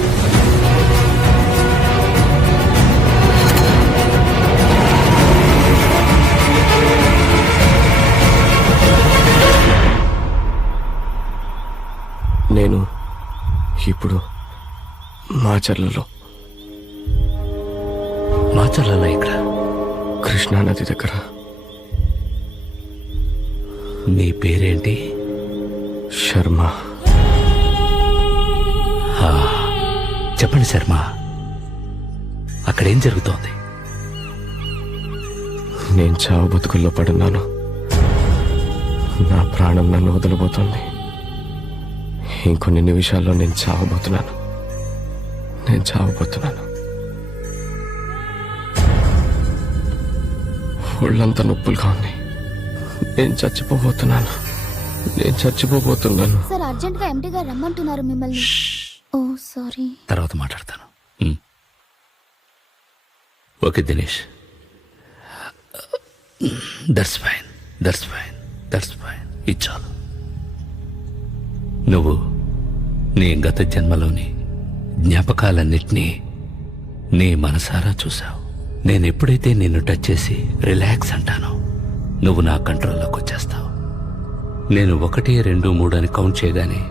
నేను ఇప్పుడు మాచర్లలో, మాచర్లలో ఇక్కడ కృష్ణానది దగ్గర. నీ పేరేంటి? శర్మ. చెప్పండి శర్మ, అక్కడేం జరుగుతోంది? నేను చావు బతుకుల్లో పడున్నాను. నా ప్రాణం నన్ను వదలబోతోంది. ఇంకొన్ని నిమిషాల్లో నేను చావబోతున్నాను. ఒళ్ళంతా నొప్పులుగా ఉంది. నేను చచ్చిపోబోతున్నాను. సార్ అర్జెంట్ గా ఎండి గారు రమ్మంటున్నారు మిమ్మల్ని. ఓ సారీ. తర్వాత మాట్లాడతాను. Okay Dinesh, that's fine. ఇది చాలు. నువ్వు నీ గత జన్మలోని జ్ఞాపకాలన్నిటినీ నీ మనసారా చూసావు. నేను ఎప్పుడైతే నిన్ను టచ్ చేసి రిలాక్స్ అంటానో నువ్వు నా కంట్రోల్లోకి వచ్చేస్తావు. నేను 1, 2, 3 అని కౌంట్ చేయగానే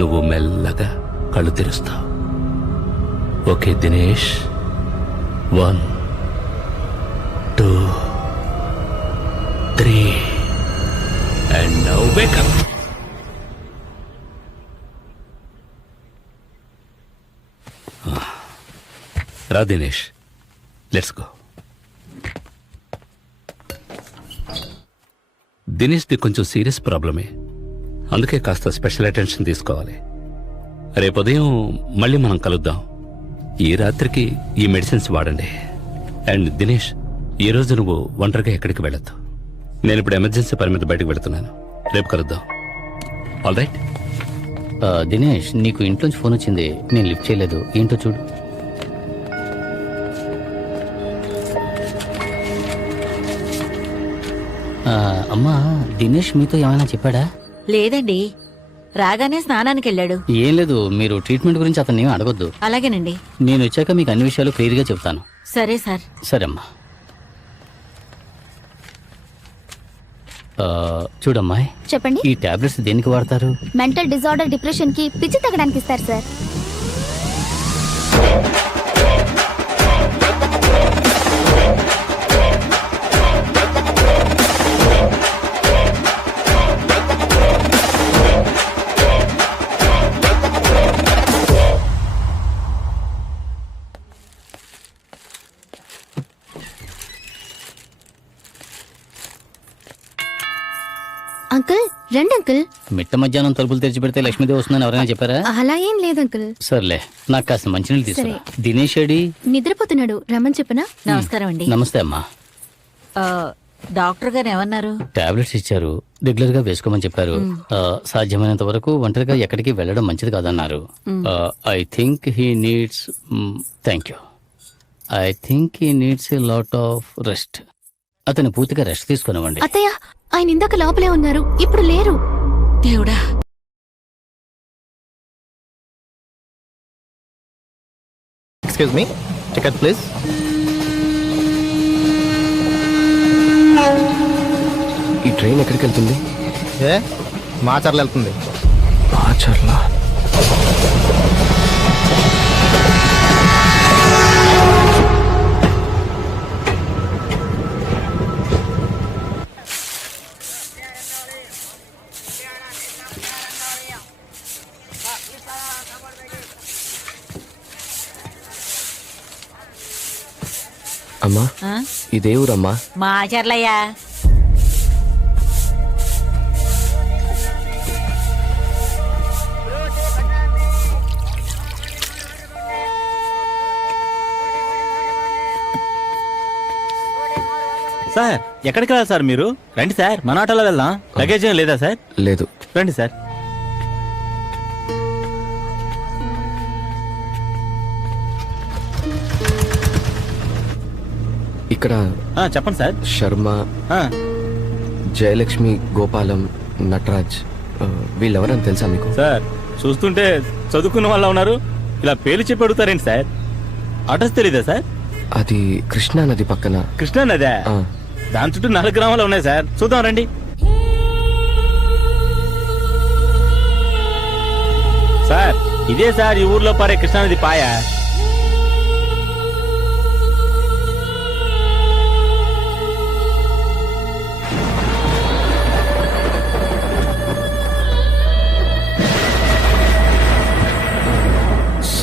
నువ్వు మెల్లగా కళ్ళు తెరుస్తావు. Okay Dinesh, 1, 2, 3 and now wake up. రా దినేష్, లెట్స్ గో. దినేష్ది కొంచెం సీరియస్ ప్రాబ్లమే, అందుకే కాస్త స్పెషల్ అటెన్షన్ తీసుకోవాలి. రేపు ఉదయం మళ్ళీ మనం కలుద్దాం. ఈ రాత్రికి ఈ మెడిసిన్స్ వాడండి. అండ్ దినేష్, ఈ రోజు నువ్వు ఒంటరిగా ఎక్కడికి వెళ్ళొద్దు. నేను ఇప్పుడు ఎమర్జెన్సీ పని మీద బయటకు వెళుతున్నాను. రేపు కలుద్దాం. All right? దినేష్, నీకు ఇంట్లోంచి ఫోన్ వచ్చింది, నేను లిఫ్ట్ చేయలేదు. ఏంటో చూడు. అమ్మా, దినేష్ మీతో ఏమైనా చెప్పాడా? లేదండి, రాగానే స్నానానికి వెళ్ళాడు. ఏం లేదు, మీరు ట్రీట్మెంట్ గురించి అతన్ని ఏమీ అడగొద్దు. అలాగేనండి. నేను వచ్చాక మీకు అన్ని విషయాలు క్లియర్గా చెప్తాను. సరే సార్. సరే అమ్మా. చూడమ్మాయి, చెప్పండి. ఈ టాబ్లెట్స్ దేనికి వాడతారు? మెంటల్ డిజార్డర్, డిప్రెషన్ కి పిచ్చి తగ్గడానికి ఇస్తారు సార్. అంకుల్, రండి అంకుల్. మిట్ట మధ్యాహ్నం తలుపులు తెరిచి పెడితే లక్ష్మీదేవి వస్తుందని ఎవరైనా చెప్పారా? అలా ఏం లేదు అంకుల్. సర్లే, నాకు కాస్త మంచినీళ్ళు తీసుకురా. దినేష్ ఏడి? నిద్రపోతున్నాడు, రమ్మని చెప్పనా? నమస్కారం అండి. నమస్తే అమ్మా. డాక్టర్ గారు ఏమన్నారు? టాబ్లెట్స్ ఇచ్చారు, రెగ్యులర్ గా వేసుకోమని చెప్పారు. సాధ్యమైనంత వరకు ఒంటరిగా ఎక్కడికి వెళ్ళడం మంచిది కాదన్నారు. I think he needs a lot of rest. అతను పూర్తిగా రెస్ట్ తీసుకునివ్వండి. అత్తయ్య, ఆయన ఇందాక లోపలే ఉన్నారు, ఇప్పుడు లేరు. దేవుడా. Excuse me, ticket please. ఈ ట్రైన్ ఎక్కడికి వెళ్తుంది? మాచర్ల వెళ్తుంది. మాచర్ల? అమ్మా, ఇదే ఊరమ్మా? మాచర్లయ్యా. సార్, ఎక్కడికి వెళ్ళాలి సార్ మీరు? రండి సార్, మన ఆటోలో వెళ్దాం. లగేజ్ ఏం లేదా సార్? లేదు. రండి సార్. ఇక్కడ చెప్పండి సార్. శర్మ, జయలక్ష్మి, గోపాలం, నటరాజ్ వీళ్ళెవరని తెలుసా మీకు? సార్, చూస్తుంటే చదువుకున్న వాళ్ళ ఉన్నారు. ఇలా పేర్లు చెప్పి అడుగుతారేంటి సార్? అడ్రస్ తెలీదా సార్? అది కృష్ణా నది పక్కన. కృష్ణా నదే? దాని చుట్టూ 4 గ్రామాలు ఉన్నాయి సార్. చూద్దాం రండి. సార్, ఇదే సార్ ఈ ఊర్లో పారే కృష్ణానది పాయ.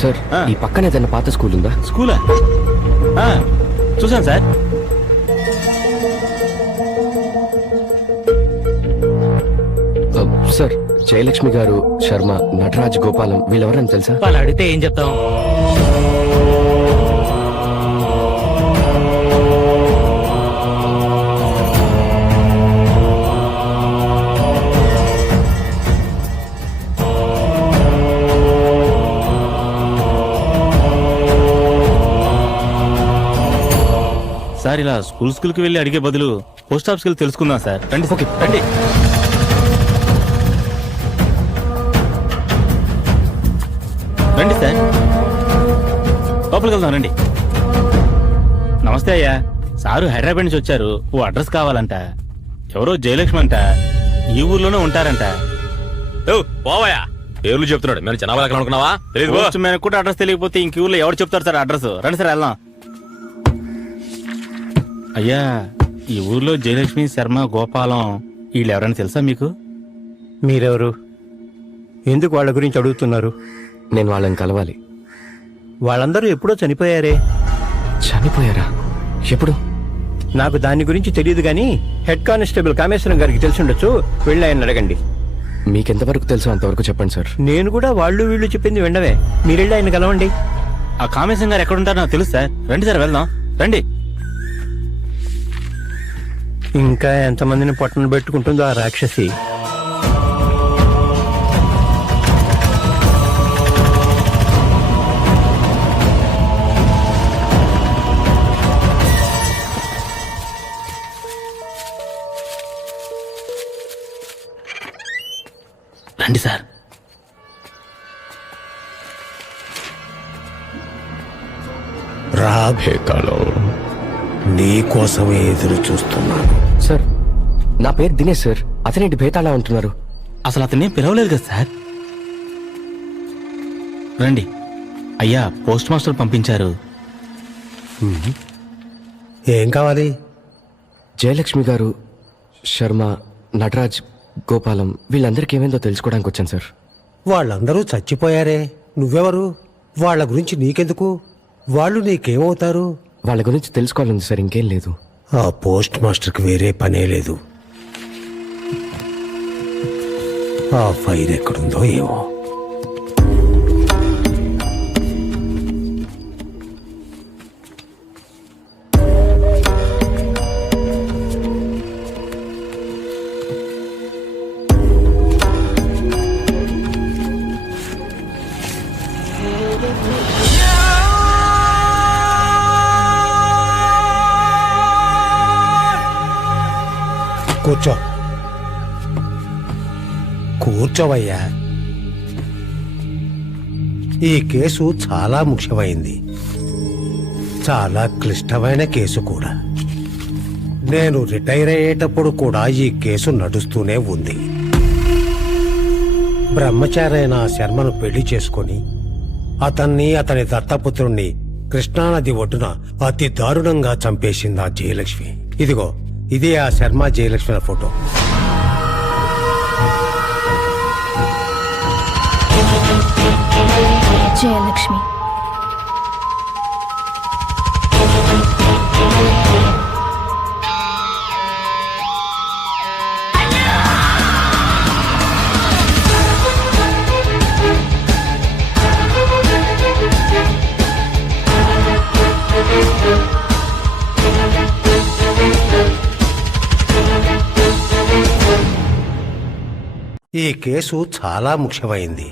సార్, ఈ పక్కన ఏదైనా పాత స్కూల్ ఉందా? స్కూలా? చూసాను సార్. సార్ జయలక్ష్మి గారు, శర్మ, నటరాజ్, గోపాలం వీళ్ళెవరని తెలుసా? వాళ్ళు అడిగితే ఏం చెప్తాం? సార్ ఇలా స్కూల్కి వెళ్ళి అడిగే బదులు పోస్ట్ ఆఫీస్కి వెళ్ళి తెలుసుకుందాం సార్. రండి. ఓకే రండి. రండి సార్, లోపలికి వెళ్దాం రండి. నమస్తే అయ్యా. సారు హైదరాబాద్ నుంచి వచ్చారు. ఓ అడ్రస్ కావాలంట. ఎవరో జయలక్ష్మి అంట, ఈ ఊర్లోనే ఉంటారంట. పోవయా పేర్లు చెప్తున్నాడు. మేము జనాభా అనుకున్నావా? మనకు కూడా అడ్రస్ తెలియకపోతే ఇంక ఊర్లో ఎవరు చెప్తారు సార్ అడ్రస్? రండి సార్ వెళ్దాం. అయ్యా, ఈ ఊర్లో జయలక్ష్మి, శర్మ, గోపాలం వీళ్ళు ఎవరైనా తెలుసా మీకు? మీరెవరు? ఎందుకు వాళ్ళ గురించి అడుగుతున్నారు? నేను వాళ్ళని కలవాలి. వాళ్ళందరూ ఎప్పుడో చనిపోయారే. చనిపోయారా? ఎప్పుడు? నాకు దాని గురించి తెలియదు కానీ హెడ్ కానిస్టేబుల్ కామేశ్వరం గారికి తెలిసి ఉండొచ్చు. వెళ్ళి ఆయన అడగండి. మీకెంతవరకు తెలుసో అంతవరకు చెప్పండి సార్. నేను కూడా వాళ్ళు వీళ్ళు చెప్పింది వినవే. మీరెళ్ళి ఆయన కలవండి. ఆ కామేశం గారు ఎక్కడుంటారో నాకు తెలుసు సార్. రండి సార్ వెళ్దాం రండి. ఇంకా ఎంతమందిని పొట్టను పెట్టుకుంటుందో ఆ రాక్షసి. రండి సార్. రాబే కాలం నీ కోసమే ఎదురు చూస్తున్నాను. సార్ నా పేరు దినేష్ సార్. అతనేంటి భేతాళా అంటున్నారు? అసలు అతన్ని పిలవలేదు కదా సార్. రండి అయ్యా, పోస్ట్ మాస్టర్ పంపించారు. ఏం కావాలి? జయలక్ష్మి గారు, శర్మ, నటరాజ్, గోపాలం వీళ్ళందరికీ ఏమైందో తెలుసుకోవడానికి వచ్చాను సార్. వాళ్ళందరూ చచ్చిపోయారే. నువ్వెవరు? వాళ్ళ గురించి నీకెందుకు? వాళ్ళు నీకేమవుతారు? వాళ్ళ గురించి తెలుసుకోవాలంది సార్, ఇంకేం లేదు. ఆ పోస్ట్ మాస్టర్కి వేరే పనే లేదు. ఆ ఫైల్ ఎక్కడుందో ఏమో. కూర్చో, కూర్చోవయ్యా. ఈ కేసు చాలా ముఖ్యమైంది, చాలా క్లిష్టమైన కేసు కూడా. నేను రిటైర్ అయ్యేటప్పుడు కూడా ఈ కేసు నడుస్తూనే ఉంది. బ్రహ్మచారైన శర్మను పెళ్లి చేసుకొని అతన్ని, అతని దత్తపుత్రుణ్ణి కృష్ణానది ఒడ్డున అతి దారుణంగా చంపేసింది ఆ జయలక్ష్మి. ఇదిగో ఇదే ఆ శర్మ జయలక్ష్మి ఫోటో. జయలక్ష్మి ఈ కేసు చాలా ముఖ్యమైంది,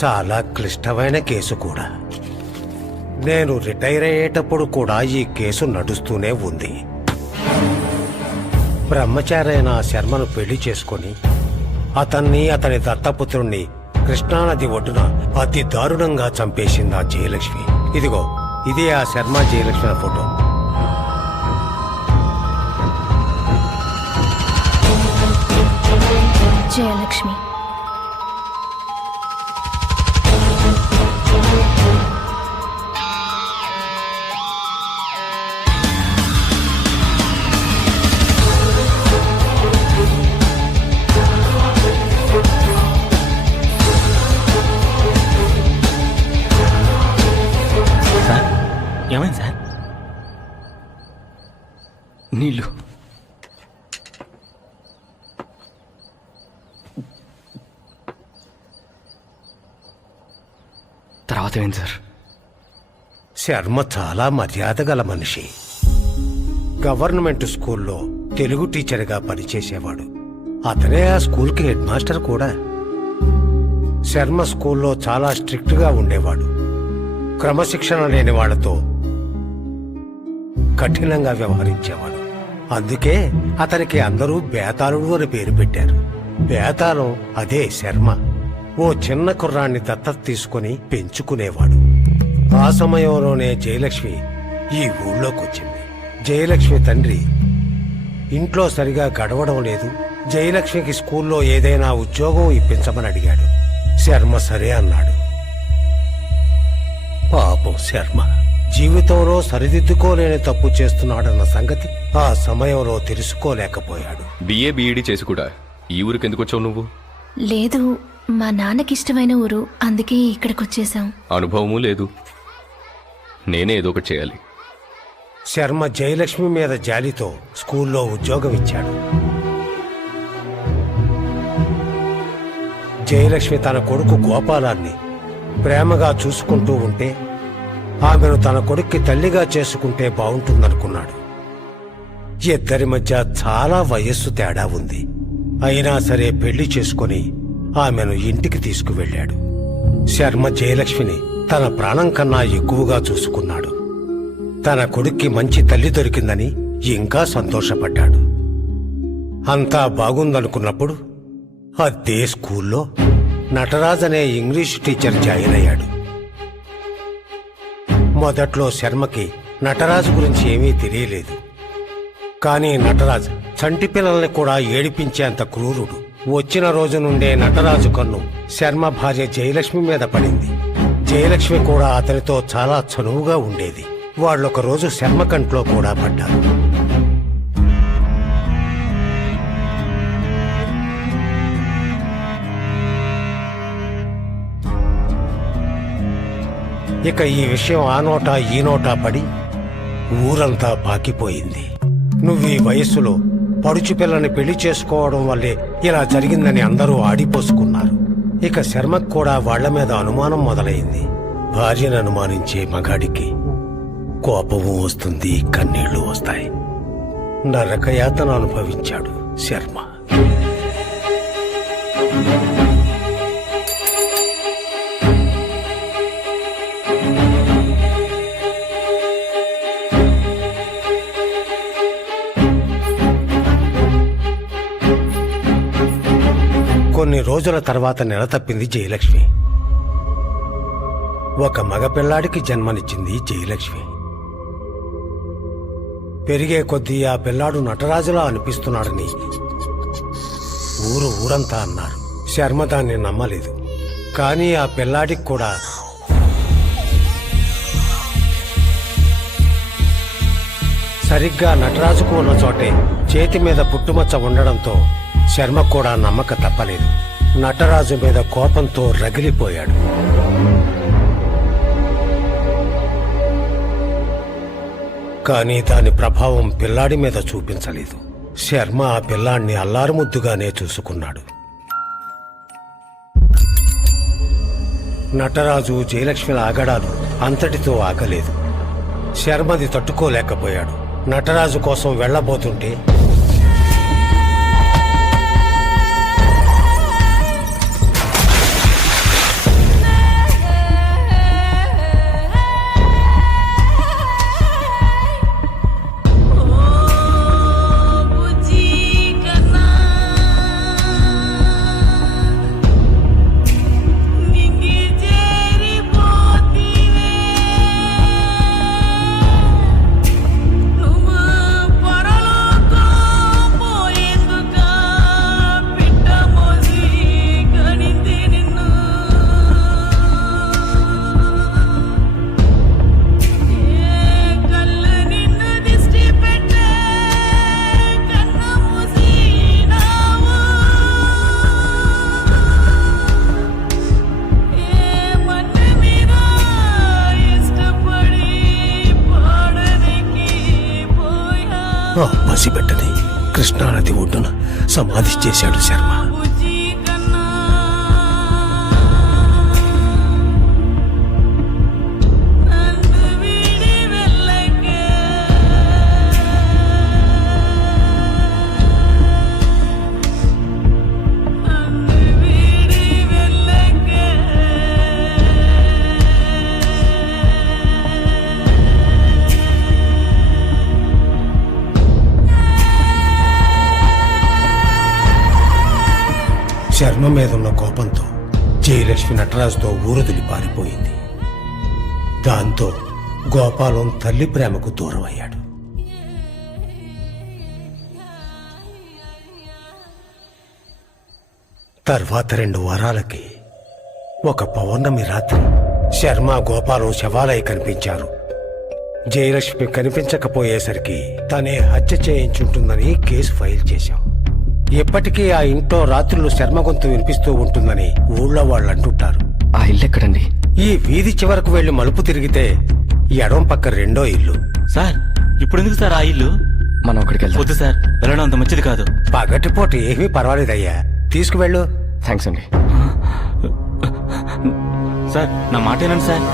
చాలా క్లిష్టమైన కేసు కూడా. నేను రిటైర్ అయ్యేటప్పుడు కూడా ఈ కేసు నడుస్తూనే ఉంది. బ్రహ్మచారైన శర్మను పెళ్లి చేసుకొని అతన్ని, అతని దత్తపుత్రుణ్ణి కృష్ణానది ఒడ్డున అతి దారుణంగా చంపేసింది ఆ జయలక్ష్మి. ఇదిగో ఇదే ఆ శర్మ జయలక్ష్మి ఫోటో. జయలక్ష్మి సార్ ఏమైంది సార్? నీళ్ళు. తర్వాత ఏంటి సార్? శర్మ చాలా మర్యాద గల మనిషి. గవర్నమెంట్ స్కూల్లో తెలుగు టీచర్గా పనిచేసేవాడు. అతనే ఆ స్కూల్కి హెడ్ మాస్టర్ కూడా. శర్మ స్కూల్లో చాలా స్ట్రిక్ట్గా ఉండేవాడు. క్రమశిక్షణ లేని వాళ్లతో కఠినంగా వ్యవహరించేవాడు. అందుకే అతనికి అందరూ బేతాళుడు అని పేరు పెట్టారు. బేతాళం అదే శర్మ. ఓ చిన్న కుర్రాన్ని దత్తత తీసుకుని పెంచుకునేవాడు. ఆ సమయంలోనే జయలక్ష్మి ఈ ఊళ్ళోకొచ్చింది. జయలక్ష్మి తండ్రి ఇంట్లో సరిగా గడవడం లేదు. జయలక్ష్మికి స్కూల్లో ఏదైనా ఉద్యోగం ఇప్పించమని అడిగాడు. శర్మ సరే అన్నాడు. పాపం శర్మ జీవితంలో సరిదిద్దుకోలేని తప్పు చేస్తున్నాడన్న సంగతి ఆ సమయంలో తెలుసుకోలేకపోయాడు. బిఏ బీఈడీ చేసి కూడా ఈ ఊరికి ఎందుకు వచ్చావు నువ్వు? లేదు, మా నాన్నకి ఇష్టమైన ఊరు, అందుకే ఇక్కడికి వచ్చేసాం. అనుభవము లేదు. నేనే ఏదో ఒకటి చేయాలి. శర్మ జయలక్ష్మి మీద జాలితో స్కూల్లో ఉద్యోగం ఇచ్చాడు. జయలక్ష్మి తన కొడుకు గోపాలాన్ని ప్రేమగా చూసుకుంటూ ఉంటే ఆమెను తన కొడుక్కి తల్లిగా చేసుకుంటే బాగుంటుందనుకున్నాడు. ఇద్దరి మధ్య చాలా వయస్సు తేడా ఉంది. అయినా సరే పెళ్లి చేసుకుని ఆమెను ఇంటికి తీసుకువెళ్ళాడు. శర్మ జయలక్ష్మిని తన ప్రాణం కన్నా ఎక్కువగా చూసుకున్నాడు. తన కొడుక్కి మంచి తల్లి దొరికిందని ఇంకా సంతోషపడ్డాడు. అంతా బాగుందనుకున్నప్పుడు అదే స్కూల్లో నటరాజ్ అనే ఇంగ్లీష్ టీచర్ జాయిన్ అయ్యాడు. మొదట్లో శర్మకి నటరాజు గురించి ఏమీ తెలియలేదు. కానీ నటరాజ్ చంటి పిల్లల్ని కూడా ఏడిపించేంత క్రూరుడు. వచ్చిన రోజు నుండే నటరాజు కన్ను శర్మ భార్య జయలక్ష్మి మీద పడింది. జయలక్ష్మి కూడా అతనితో చాలా చనువుగా ఉండేది. వాళ్ళొక రోజు శర్మ కంట్లో కూడా పడ్డారు. ఇక ఈ విషయం ఆ నోటా ఈ నోటా పడి ఊరంతా పాకిపోయింది. నువ్వు ఈ వయస్సులో పడుచు పిల్లని పెళ్లి చేసుకోవడం వల్లే ఇలా జరిగిందని అందరూ ఆడిపోసుకున్నారు. ఇక శర్మకు కూడా వాళ్ల మీద అనుమానం మొదలైంది. భార్యను అనుమానించే మగాడికి కోపము వస్తుంది, కన్నీళ్లు వస్తాయి. నరకయాతన అనుభవించాడు శర్మ. కొన్ని రోజుల తర్వాత నెల తప్పింది జయలక్ష్మి. ఒక మగపిల్లాడికి జన్మనిచ్చింది జయలక్ష్మి. పెరిగే కొద్దీ ఆ పిల్లాడు నటరాజులా అనిపిస్తున్నాడని ఊరంతా అన్నారు. శర్మ దాన్ని నమ్మలేదు. కానీ ఆ పిల్లాడికి కూడా సరిగ్గా నటరాజుకు ఉన్న చోటే చేతి మీద పుట్టుమచ్చ ఉండడంతో శర్మ కూడా నమ్మక తప్పలేదు. నటరాజు మీద కోపంతో రగిలిపోయాడు. కానీ దాని ప్రభావం పిల్లాడి మీద చూపించలేదు. శర్మ ఆ పిల్లాడిని అల్లారుముద్దుగానే చూసుకున్నాడు. నటరాజు జయలక్ష్మిల ఆగడాలు అంతటితో ఆగలేదు. శర్మది తట్టుకోలేకపోయాడు. నటరాజు కోసం వెళ్లబోతుంటే పసిబిడ్డని కృష్ణానది ఒడ్డున సమాధి చేశాడు శర్మ. శర్మ మీదున్న కోపంతో జయలక్ష్మి నటరాజుతో ఊరుదిలి పారిపోయింది. దాంతో గోపాలం తల్లి ప్రేమకు దూరమయ్యాడు. తర్వాత 2 వారాలకి ఒక పౌర్ణమి రాత్రి శర్మ గోపాలం శవాలయ కనిపించారు. జయలక్ష్మి కనిపించకపోయేసరికి తనే హత్య చేయించుంటుందని కేసు ఫైల్ చేశాం. ఇప్పటికీ ఆ ఇంట్లో రాత్రులు శర్మ గొంతు వినిపిస్తూ ఉంటుందని ఊళ్ళో వాళ్ళు అంటుంటారు. ఆ ఇల్లు ఎక్కడండి? ఈ వీధి చివరకు వెళ్లి మలుపు తిరిగితే ఎడం పక్క రెండో ఇల్లు. సార్ ఇప్పుడు ఎందుకు సార్ ఆ ఇల్లు? మనం అక్కడికి వెళ్దాం. వద్దు సార్, వెళ్ళడం అంత మంచిది కాదు. పగటిపూట ఏమీ పర్వాలేదయ్యా, తీసుకువెళ్ళు. థ్యాంక్స్ అండి. సార్ నా మాట ఏనండి సార్.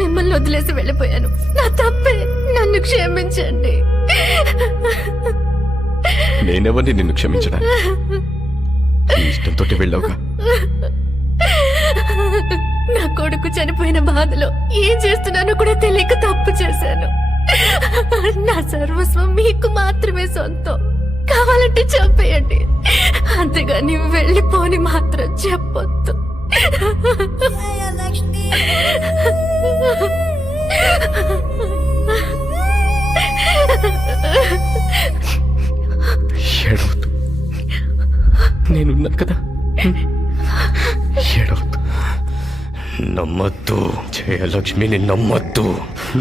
మిమ్మల్ని వదిలేసి వెళ్ళిపోయాను, నా తప్పే, నన్ను క్షమించండి. నేనెవరిని నిన్ను క్షమించడానికి? నీ ఇష్టంతో వెళ్ళావుగా. నా కొడుకు చనిపోయిన బాధలో ఏం చేస్తున్నానో కూడా తెలియక తప్పు చేశాను. నా సర్వస్వం మీకు మాత్రమే సొంతం, కావాలంటే చంపేయండి, అంతేగాని వెళ్ళిపోని మాత్రం చెప్పొద్దు. ఏడవద్దు, నేనున్నాను కదా. ఏడవద్దు. నమ్మద్దు జయలక్ష్మిని, నమ్మద్దు.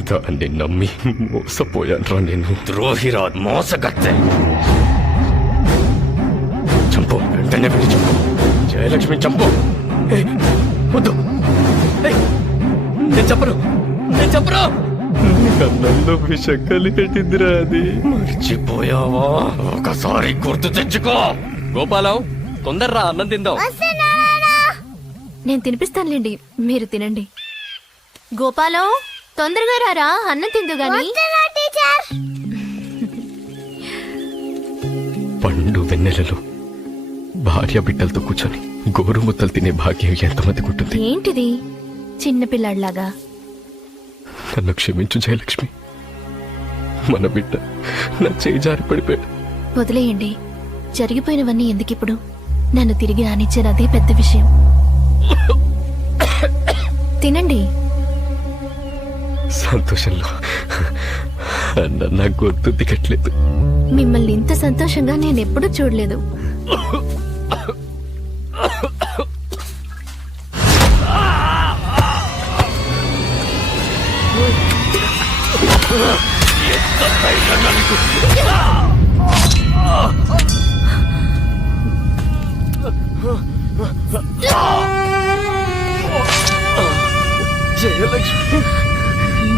దాన్ని నమ్మి మోసపోయాన్రా నేను. ద్రోహిరా, మోసగత్తె. చంపు, వెంటనే వెళ్ళి చంపు. జయలక్ష్మి చంపు. వద్దు, నేను చెప్పను, నేను చెప్పను. కన్నంలో విషం కలిగట్టిందిరా అది. మర్చిపోయావా? ఒకసారి గుర్తు తెచ్చుకో. గోపాలం, తొందరరా, అన్నం తిందాం. నేను తినిపిస్తానులేండి, మీరు తినండి. గోపాలం, తొందరగా రారా, అన్నం తిందు గాని. పండు వెన్నెలలో భార్య బిడ్డలతో కూర్చొని గోరుముద్దలు తినే భాగ్యం ఎంతమందికి ఉంటుంది? ఏంటిది చిన్నపిల్లాడిలాగా? నన్ను క్షమించు జయలక్ష్మి. మన బిడ్డ నా చేయి జారి పడిపోయాడు. వదిలేయండి, జరిగిపోయినవన్నీ ఎందుకిప్పుడు? నన్ను తిరిగి రానిచ్చారు, అదే పెద్ద విషయం. తినండి. సంతోషంలో అన్న నా గొంతు దిగట్లేదు. మిమ్మల్ని ఇంత సంతోషంగా నేను ఎప్పుడూ చూడలేదు. జయలక్ష్మి,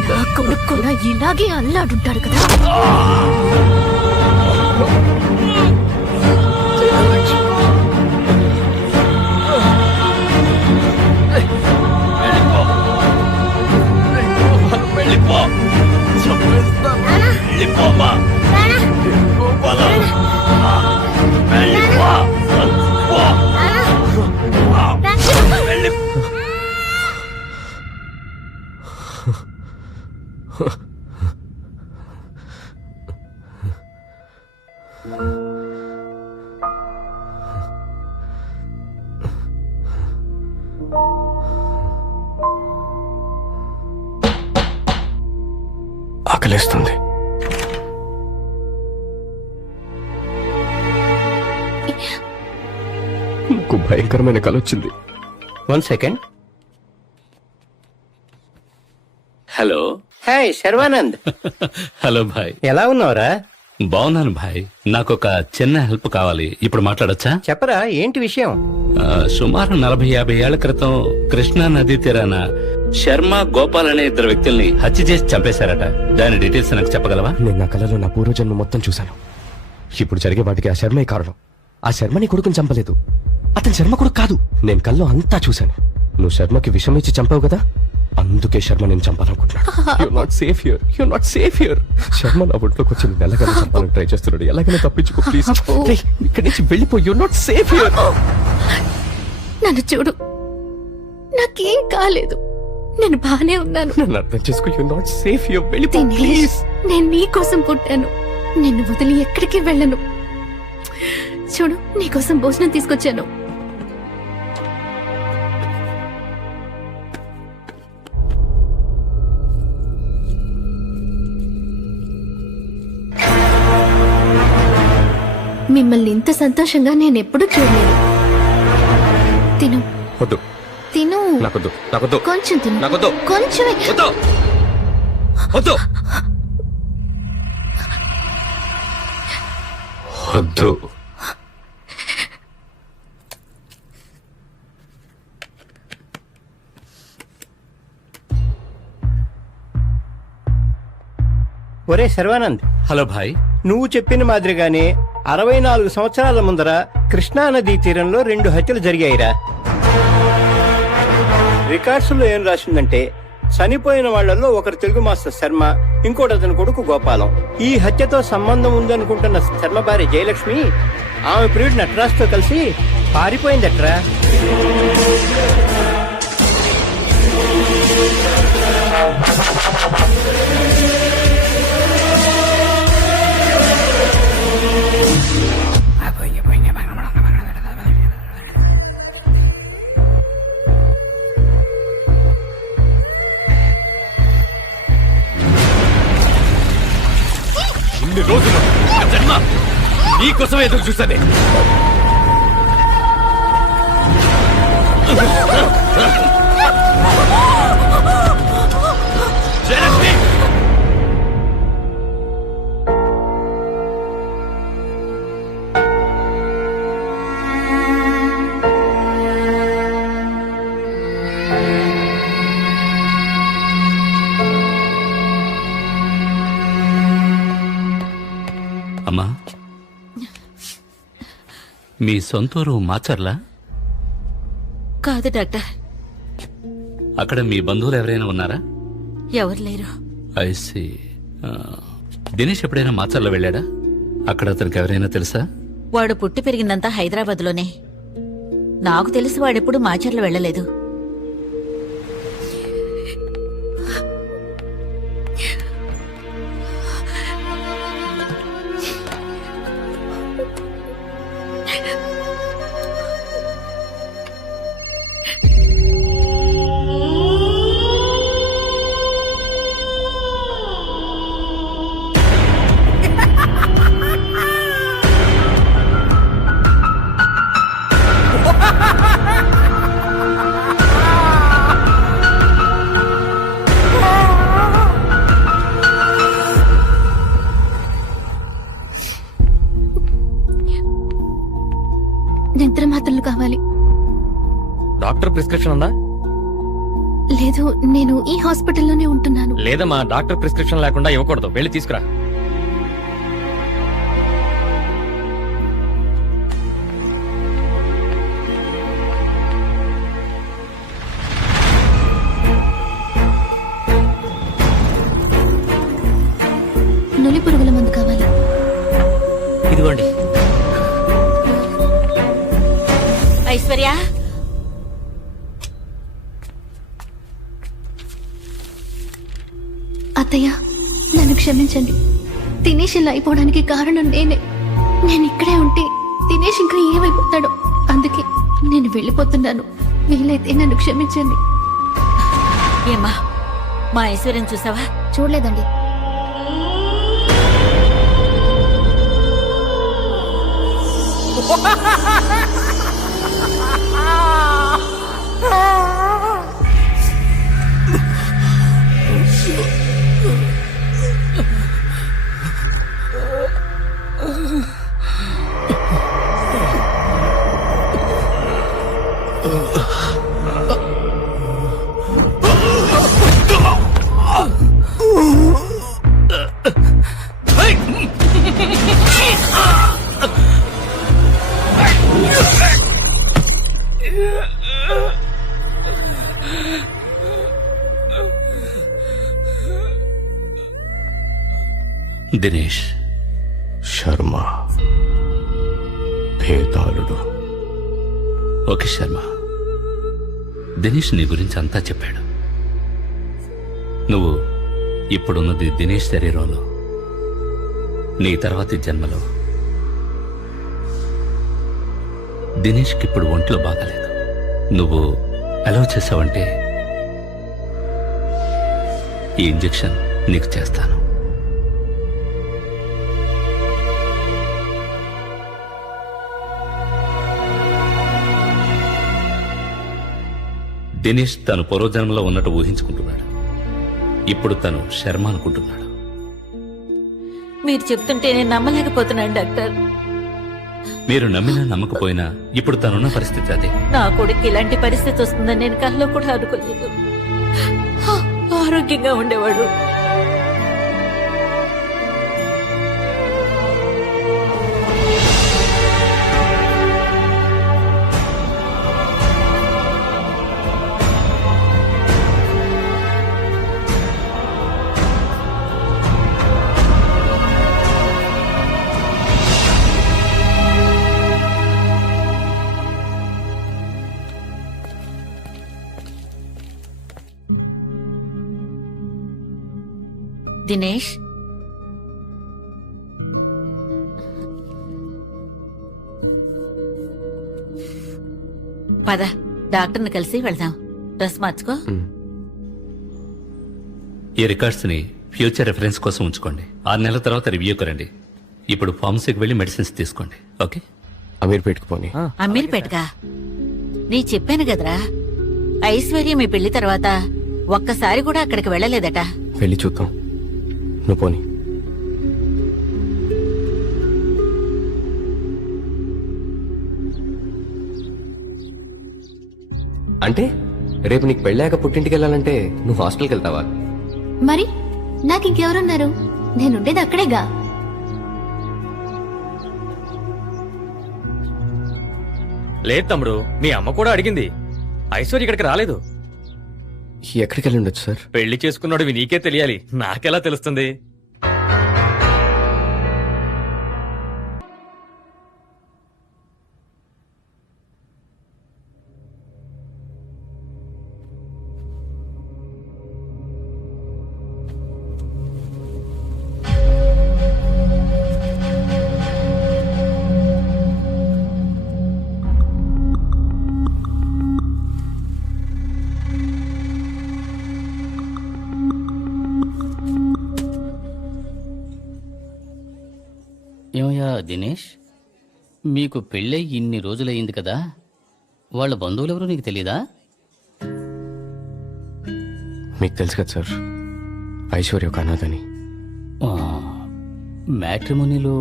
నా కొడుకు కూడా ఇలాగే అల్లాడుంటాడు కదా. ఆకలేస్తుంది. నాకు భయంకరమైన కల వచ్చింది. 1 second. Hello. Hi Sharwanand. Hello భాయ్. ఎలా ఉన్నావురా? బాగున్నాను భాయ్. నాకు ఒక చిన్న హెల్ప్ కావాలి. ఇప్పుడు మాట్లాడొచ్చా? చెప్పరా ఏంటి విషయం? సుమారు 40-50 ఏళ్ల క్రితం కృష్ణా నదీ తీరాన శర్మ, గోపాల్ అనే ఇద్దరు వ్యక్తుల్ని హత్య చేసి చంపేశారట. దాని డీటెయిల్స్ నాకు చెప్పగలవా? నేను నా కళలో నా పూర్వజన్మ మొత్తం చూశాను. ఇప్పుడు జరిగే వాటికి ఆ శర్మే కారణం. ఆ శర్మని కొడుకుని చంపలేదు. అతని శర్మ కొడుకు కాదు. నేను కల్లో అంతా చూశాను. నువ్వు శర్మకి విషం ఇచ్చి చంపావు కదా, అందుకే శర్మ నేను చంపాలనుకుంటున్నాడు. You're not safe here. You're not safe here. Sharma నా ఒంట్లోకి వచ్చి నేను ఎలాగైనా చంపాలని ట్రై చేస్తున్నాడు. ఎలాగైనా తప్పించుకో ప్లీజ్. ఇక్కడి నుంచి వెళ్ళిపో. You're not safe here. నన్ను చూడు, నాకేం కాలేదు, నేను బానే ఉన్నాను. నన్ను అర్థం చేసుకో. You're not safe here. వెళ్ళిపో దినేష్, ప్లీజ్. నేను నీ కోసం పుట్టాను. నిన్ను వదిలి ఎక్కడికి వెళ్ళను. చూడు, నీకోసం భోజనం తీసుకొచ్చాను. మిమ్మల్ని ఇంత సంతోషంగా నేను ఎప్పుడూ చూడలేదు. తిను, వద్దు, తిను, నాకొద్దు, నాకొద్దు, కొంచెం తిను, నాకొద్దు, కొంచెమే. వద్దు, వద్దు, వద్దు. ఒరే శర్వానంద్, హలో భాయ్. నువ్వు చెప్పిన మాదిరిగానే 64 సంవత్సరాల ముందర కృష్ణా నదీ తీరంలో 2 హత్యలు జరిగాయిరా. రికార్డ్స్ లో ఏం రాసిందంటే చనిపోయిన వాళ్లలో ఒకరు తెలుగు మాస్టర్ శర్మ, ఇంకోటి అతని కొడుకు గోపాలం. ఈ హత్యతో సంబంధం ఉందనుకుంటున్న శర్మ భార్య జయలక్ష్మి ఆమె ప్రియుడు నటరాజ్తో కలిసి పారిపోయిందట్రా. ఇన్ని రోజులు నా జన్మ నీకోసమే ఎదురు చూశానే. జయలక్ష్మి! అమ్మా, మీ సొంతూరు మాచర్లా? కాదు డాక్టర్, అక్కడ మీ బంధువులు ఎవరైనా ఉన్నారా? ఎవరు లేరు. ఐసి. దినేష్ ఎప్పుడైనా మాచర్లో వెళ్ళాడా? అక్కడ అతనికి ఎవరైనా తెలుసా? వాడు పుట్టి పెరిగిందంతా హైదరాబాద్లోనే. నాకు తెలిసి వాడెప్పుడు మాచర్లు వెళ్ళలేదు. నిద్ర మాత్రలు కావాలి. డాక్టర్ ప్రిస్క్రిప్షన్ ఉందా? లేదు, నేను ఈ హాస్పిటల్లోనే ఉంటున్నాను. లేదమ్మా, డాక్టర్ ప్రిస్క్రిప్షన్ లేకుండా ఇవ్వకూడదు. వెళ్ళి తీసుకురా. నులి పురుగుల మందు కావాలి. ఇదిగోండి. ఐశ్వర్య, అత్తయ్య, నన్ను క్షమించండి. దినేష్ ఇలా అయిపోవడానికి కారణం నేనే. నేను ఇక్కడే ఉంటే దినేష్ ఇంకా ఏమైపోతాడో, అందుకే నేను వెళ్ళిపోతున్నాను. వీలైతే నన్ను క్షమించండి. ఏమ్మా, మా ఐశ్వర్యం చూసావా? చూడలేదండి. దినేష్, శర్మ భేదాళుడు. ఓకే శర్మ, దినేష్ నీ గురించి అంతా చెప్పాడు. నువ్వు ఇప్పుడున్నది దినేష్ శరీరంలో, నీ తర్వాతి జన్మలో. దినేష్కి ఇప్పుడు ఒంట్లో బాగాలేదు. నువ్వు అలౌ చేసావంటే ఈ ఇంజెక్షన్ నీకు చేస్తాను. దినేష్ తను పూర్వజన్మలో ఉన్నట్టు ఊహించుకుంటున్నాడు. ఇప్పుడు తను శర్మ అనుకుంటున్నాడు. మీరు చెప్తుంటే నేను నమ్మలేకపోతున్నాను డాక్టర్. మీరు నమ్మినా నమ్మకపోయినా ఇప్పుడు తనున్న పరిస్థితి అదే. నా కొడుకు ఇలాంటి పరిస్థితి వస్తుందని నేను కల్లో కూడా అనుకోలేదు. ఆరోగ్యంగా ఉండేవాడు. దినేష్, పద డాక్టర్ని కలిసి వెళ్దాం. డ్రెస్ మార్చుకో. ఈ రికార్డ్స్ ని ఫ్యూచర్ రెఫరెన్స్ కోసం ఉంచుకోండి. 6 నెలల తర్వాత రివ్యూకి రండి. ఇప్పుడు ఫార్మసీకి వెళ్ళి మెడిసిన్స్ తీసుకోండి. ఓకే? అమీర్పేట్కు పోనీ. అమీర్పేటగా? నీ చెప్పాను కదరా, ఐశ్వర్య మీ పెళ్లి తర్వాత ఒక్కసారి కూడా అక్కడికి వెళ్ళలేదట. వెళ్ళి చూద్దాం, నువ్వు పోనీ. అంటే రేపు నీకు పెళ్ళాక పుట్టింటికి వెళ్ళాలంటే నువ్వు హాస్టల్కి వెళ్తావా? మరి నాకు ఇంకెవరున్నారు? నేనుండేది అక్కడేగా. లేదు తమ్ముడు, మీ అమ్మ కూడా అడిగింది. ఐశ్వర్య ఇక్కడికి రాలేదు. ఎక్కడికి వెళ్ళి ఉండొచ్చు సార్? పెళ్లి చేసుకున్నాడు నీకే తెలియాలి, నాకెలా తెలుస్తుంది? ఏమయ్యా దినేష్, మీకు పెళ్ళై ఇన్ని రోజులయ్యింది కదా, వాళ్ళ బంధువులెవరూ నీకు తెలీదా? మీకు తెలుసు కదా సార్, ఐశ్వర్య ఒక అనాథని. మ్యాట్రిమోనీలో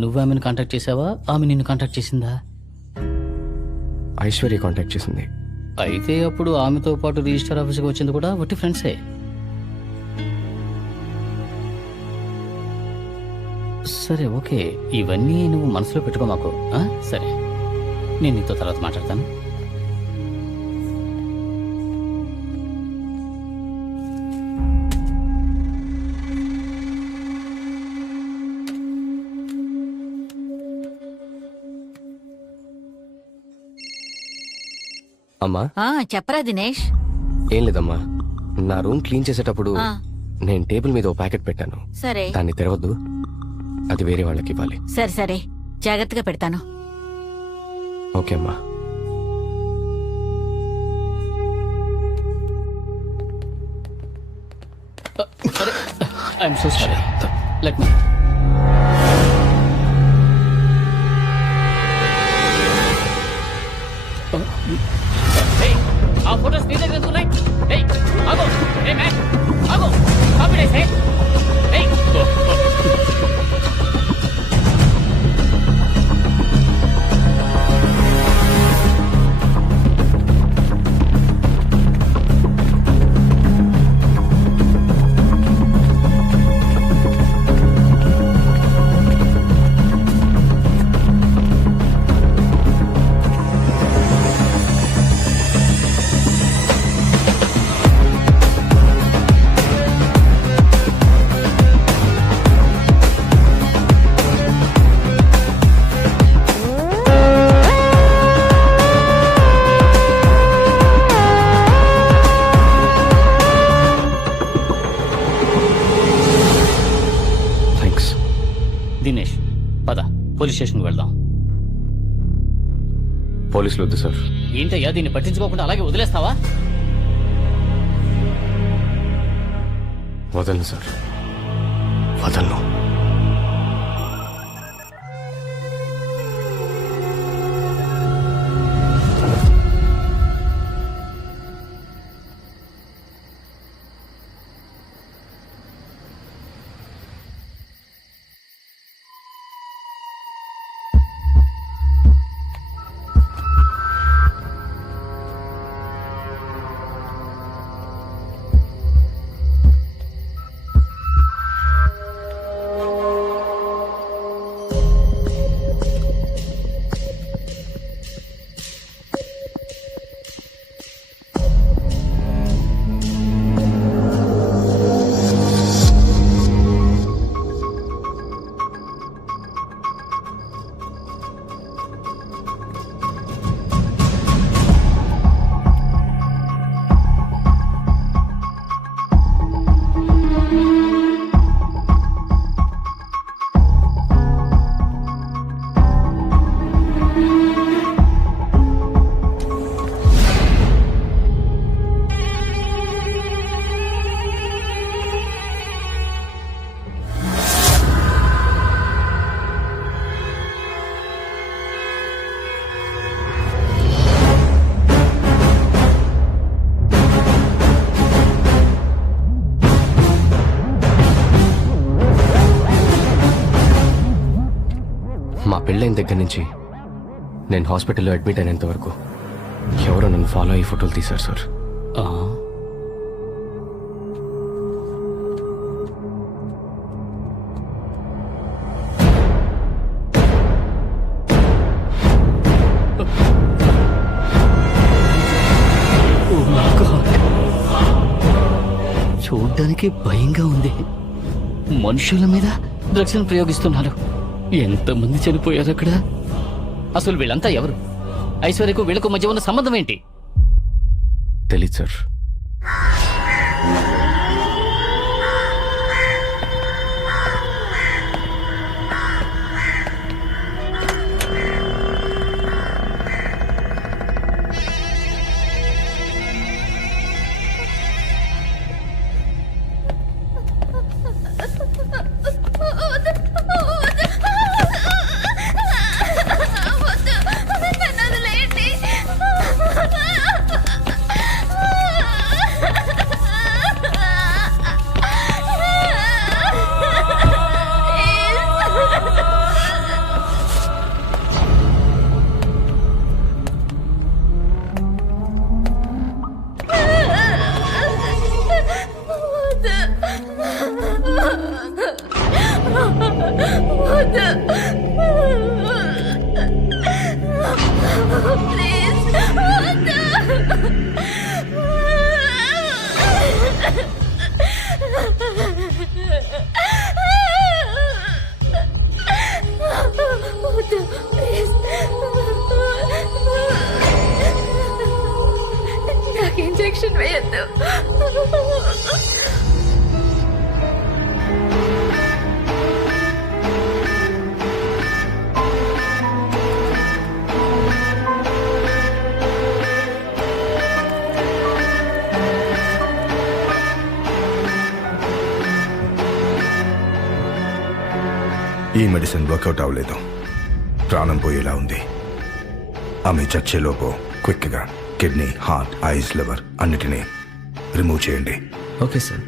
నువ్వు ఆమెను కాంటాక్ట్ చేసావా, ఆమె నిన్ను కాంటాక్ట్ చేసిందా? ఐశ్వర్య కాంటాక్ట్ చేసింది. అయితే అప్పుడు ఆమెతో పాటు రిజిస్టర్ ఆఫీస్కి వచ్చింది కూడా వట్టి ఫ్రెండ్సే. సరే, ఓకే, ఇవన్నీ నువ్వు మనసులో పెట్టుకో మాకు. సరే, నేను నీతో తర్వాత మాట్లాడతాను. అమ్మా. చెప్పరా దినేష్? ఏం లేదమ్మా, నా రూమ్ క్లీన్ చేసేటప్పుడు ఆ. నేను టేబుల్ మీద ఓ ప్యాకెట్ పెట్టాను. సరే దాన్ని తెరవద్దు, అది వేరే వాళ్ళకి ఇవ్వాలి. సరే సరే, జాగ్రత్తగా పెడతాను. ఓకే అమ్మా. I'm so sorry. Let me. ఆ ఫోటోస్ నీ దగ్గర ఎందుకు ఉన్నాయి? ఏయ్, ఆగు. ఏయ్ మ్యాన్, ఆగు. కాపీ చేసే. ఏయ్. పోలీస్ స్టేషన్కి వెళ్దాం. పోలీసులు వద్దు సార్. ఏంటయ్యా దీన్ని పట్టించుకోకుండా అలాగే వదిలేస్తావా? వదలను సార్, వదలను. మా పెళ్ళైన దగ్గర నుంచి నేను హాస్పిటల్లో అడ్మిట్ అయినంత వరకు ఎవరో నన్ను ఫాలో అయ్యి ఫోటోలు తీశారు సార్. చూడ్డానికి భయంగా ఉంది. మనుషుల మీద డ్రగ్స్ ప్రయోగిస్తున్నారు. ఎంతమంది చనిపోయారు అక్కడ? అసలు వీళ్ళంతా ఎవరు? ఐశ్వర్యకు వీళ్ళకు మధ్య ఉన్న సంబంధం ఏంటి? తెలీదు సార్. నాకు ఇంజెక్షన్ వేయద్దు. ఈ మెడిసిన్ వర్కౌట్ అవ్వలేదు. ప్రాణం పోయేలా ఉంది. ఆమె చచ్చేలోపు క్విక్గా కిడ్నీ, హార్ట్, ఐస్, లివర్ అన్నిటినీ రిమూవ్ చేయండి. Okay sir.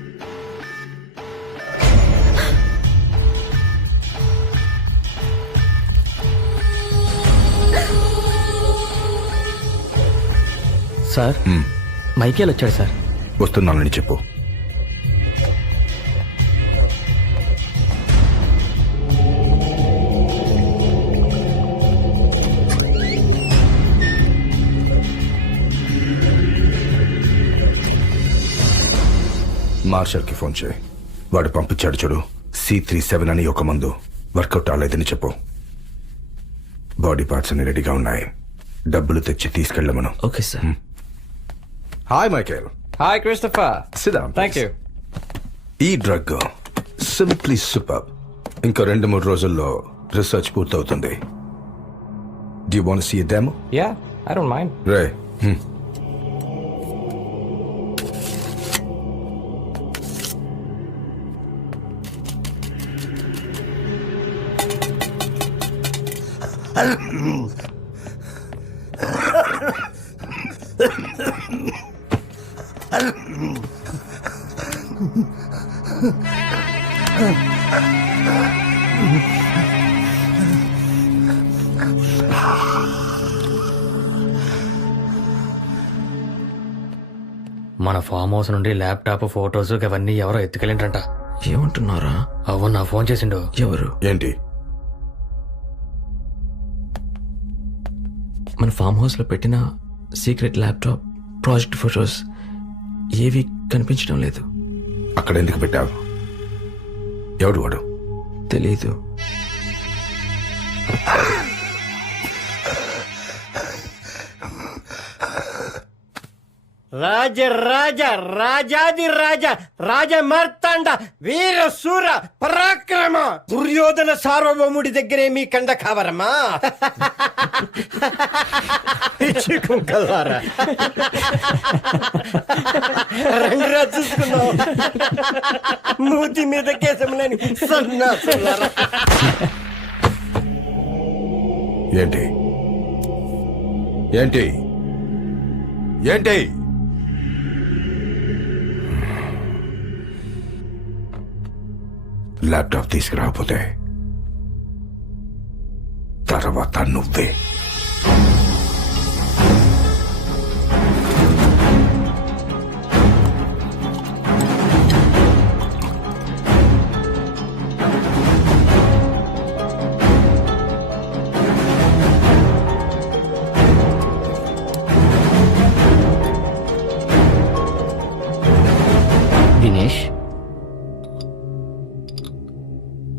సార్, మైకేల్ వచ్చాడు సార్. వస్తున్నానని చెప్పు. మార్షల్కి ఫోన్ చేయి. వాడు పంపించాడు చూడు, C37 అని ఒక మందు. వర్కౌట్ అవ్వలేదని చెప్పు. బాడీ పార్ట్స్ అన్ని రెడీగా ఉన్నాయి. డబ్బులు తెచ్చి తీసుకెళ్ళమను. Okay sir. Hi Michael. Hi Christopher. Sit down, thank you. ఈ డ్రగ్ సింప్లీ సూపర్. ఇంకో 2-3 రోజుల్లో రీసెర్చ్ పూర్తవుతుంది. Do you want to see a demo? Yeah, I don't mind. రే మన ఫామ్ హౌస్ నుండి ల్యాప్టాప్ ఫోటోస్ అవన్నీ ఎవరో ఎత్తుకెళ్ళిండ్రంట. ఏమంటున్నారా? అవును, నా ఫోన్ చేసిండు. ఎవరు? ఏంటి? మన ఫామ్ హౌస్ లో పెట్టిన సీక్రెట్ ల్యాప్టాప్, ప్రాజెక్ట్ ఫోటోస్ ఏవి కనిపించడం లేదు. అక్కడ ఎందుకు పెట్టావు? ఎవడు వాడు? తెలీదు. రాజ రాజ రాజాది రాజ రాజ మార్తాండ వీర సూర పరాక్రమ దుర్యోధన సార్వభౌముడి దగ్గరే మీ కండ కావరమా? పిచ్చుకుంటారా? రండిరా చూసుకున్నావు. మూతి మీద కేసములని సన్నాసులారా. ఏంటి ఏంటి ఏంటి? ల్యాప్టాప్ తీసుకురాకపోతే తర్వాత నువ్వే. దినేష్,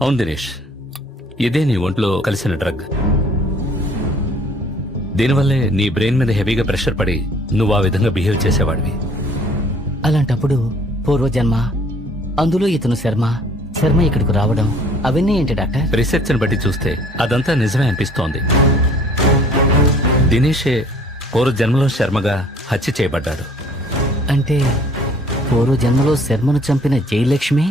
అవును దినేష్, ఇదే నీ ఒంట్లో కలిసిన డ్రగ్. దీనివల్లే నీ బ్రెయిన్ మీద హెవీగా ప్రెషర్ పడి నువ్వు ఆ విధంగా బిహేవ్ చేసేవాడివి. అలాంటప్పుడు పూర్వజన్మ, అందులో ఇతను శర్మ ఇక్కడికి రావడం అవన్నీ ఏంటి డాక్టర్? రీసెర్చ్ ని బట్టి చూస్తే అదంతా నిజమే అనిపిస్తోంది. దినేషే పూర్వజన్మలో శర్మగా హత్య చేయబడ్డాడు. అంటే పూర్వజన్మలో శర్మను చంపిన జయలక్ష్మి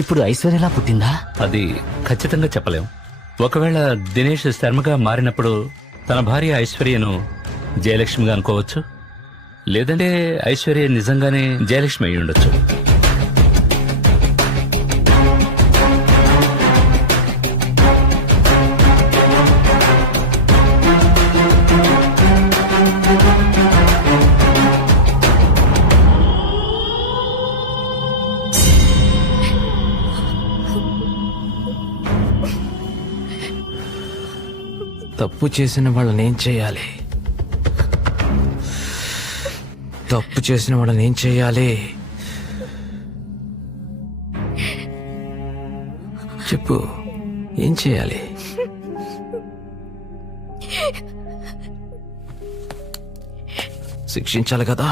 ఇప్పుడు ఐశ్వర్యలా పుట్టిందా? అది ఖచ్చితంగా చెప్పలేం. ఒకవేళ దినేష్ శర్మగా మారినప్పుడు తన భార్య ఐశ్వర్యను జయలక్ష్మిగా అనుకోవచ్చు, లేదంటే ఐశ్వర్య నిజంగానే జయలక్ష్మి అయి ఉండొచ్చు. తప్పు చేసిన వాళ్ళని ఏం చేయాలి? తప్పు చేసిన వాళ్ళని ఏం చేయాలి? చెప్పు, ఏం చేయాలి? శిక్షించాలి కదా.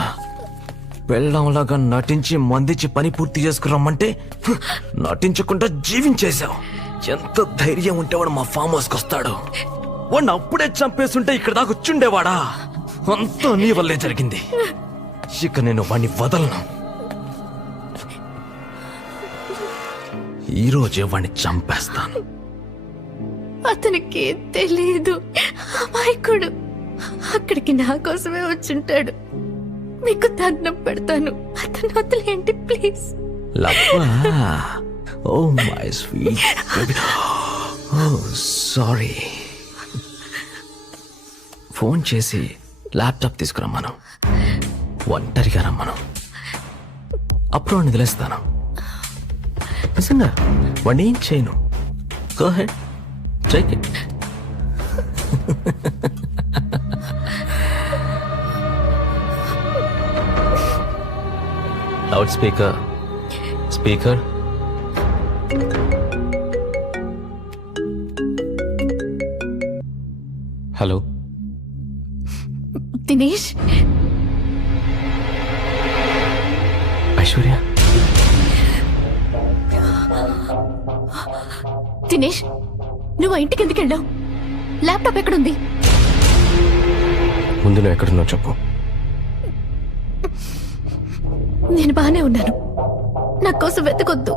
పెళ్ళంలాగా నటించి మందించి పని పూర్తి చేసుకురమ్మంటే నటించకుండా జీవించేశావు. ఎంత ధైర్యం ఉంటే వాడు మా ఫామ్ హౌస్కి వస్తాడు? వాడిని అప్పుడే చంపేస్తుంటే ఇక్కడ దాకా వచ్చుండేవాడా? అంతా నీ వల్లే జరిగింది. ఇక నేను వాడిని వదలను. ఈరోజే వాడిని చంపేస్తాను. అతనికి తెలీదు, అమాయకుడు. అక్కడికి నా కోసమే వచ్చుంటాడు. మీకు దండం పెడతాను, అతను వదిలేయండి ప్లీజ్. లవ్వా? Oh my sweet baby. Oh sorry. Phone చేసి ల్యాప్టాప్ తీసుకురమ్మను, ఒంటరిగా రమ్మను. అప్పుడు వాడిని వదిలేస్తాను. నిజంగా వాడిని ఏం చేయను. Go head, take it. Loud speaker. Hello Dinesh. Aishwarya. Dinesh, నువ్వు ఆ ఇంటికి ఎందుకు వెళ్ళావు? ల్యాప్టాప్ ఎక్కడుంది? ముందు నువ్వు ఎక్కడున్నావు చెప్పు. నేను బానే ఉన్నాను, నా కోసం వెతకొద్దు.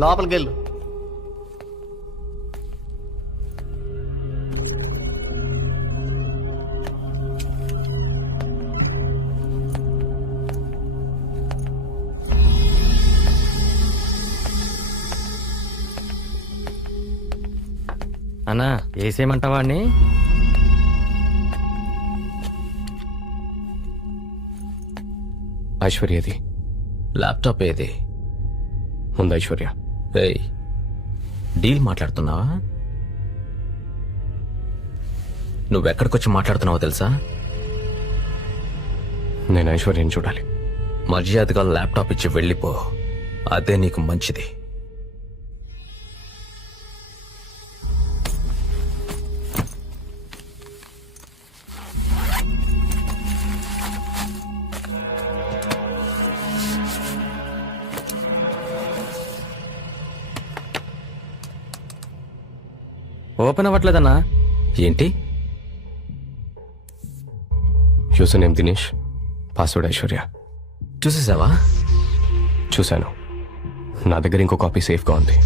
లోపలికి వెళ్ళు. అన్నా వేసేయమంటావా అండి? ఐశ్వర్యది ల్యాప్టాప్ ఏది? ఉంది ఐశ్వర్య. ఏయ్, డీల్ మాట్లాడుతున్నావా? నువ్వెక్కడికొచ్చి మాట్లాడుతున్నావో తెలుసా? నేను ఐశ్వర్యని చూడాలి. మర్యాదగా ల్యాప్టాప్ ఇచ్చి వెళ్ళిపో, అదే నీకు మంచిది. ఓపెన్ అవ్వట్లేదన్నా. ఏంటి? User name Dinesh, password Aishwarya. చూసేసావా? చూశాను. నా దగ్గర ఇంకో కాపీ సేఫ్గా ఉంది.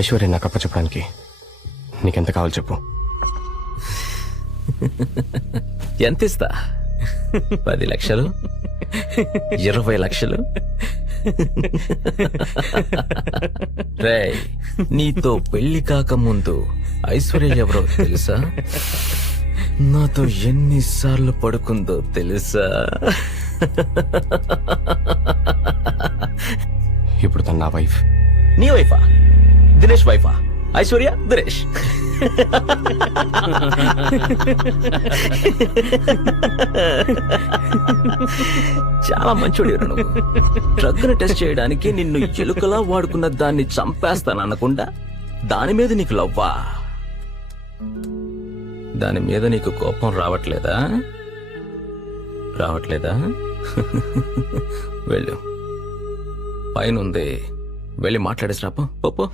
ఐశ్వర్య నాకు అప్పచెప్పడానికి నీకెంత కావాలి చెప్పు. ఎంత ఇస్తా? 10 లక్షలు? 20 లక్షలు? రేయ్, నీతో పెళ్లి కాకముందు ఐశ్వర్య ఎవరో తెలుసా? నాతో ఎన్నిసార్లు పడుకుందో తెలుసా? ఇప్పుడు తను నా వైఫ్. నీ వైఫా? దినేష్ వైఫా? ఐశ్వర్య దినేష్. చాలా మంచోడి నువ్వు. డ్రగ్ ని టెస్ట్ చేయడానికి నిన్ను ఎలుకలా వాడుకున్న దాన్ని చంపేస్తాననకుండా దాని మీద నీకు లవ్వా? దాని మీద నీకు కోపం రావట్లేదా? వెళ్ళు, పైనుంది, వెళ్ళి మాట్లాడేసి రాపో. పో.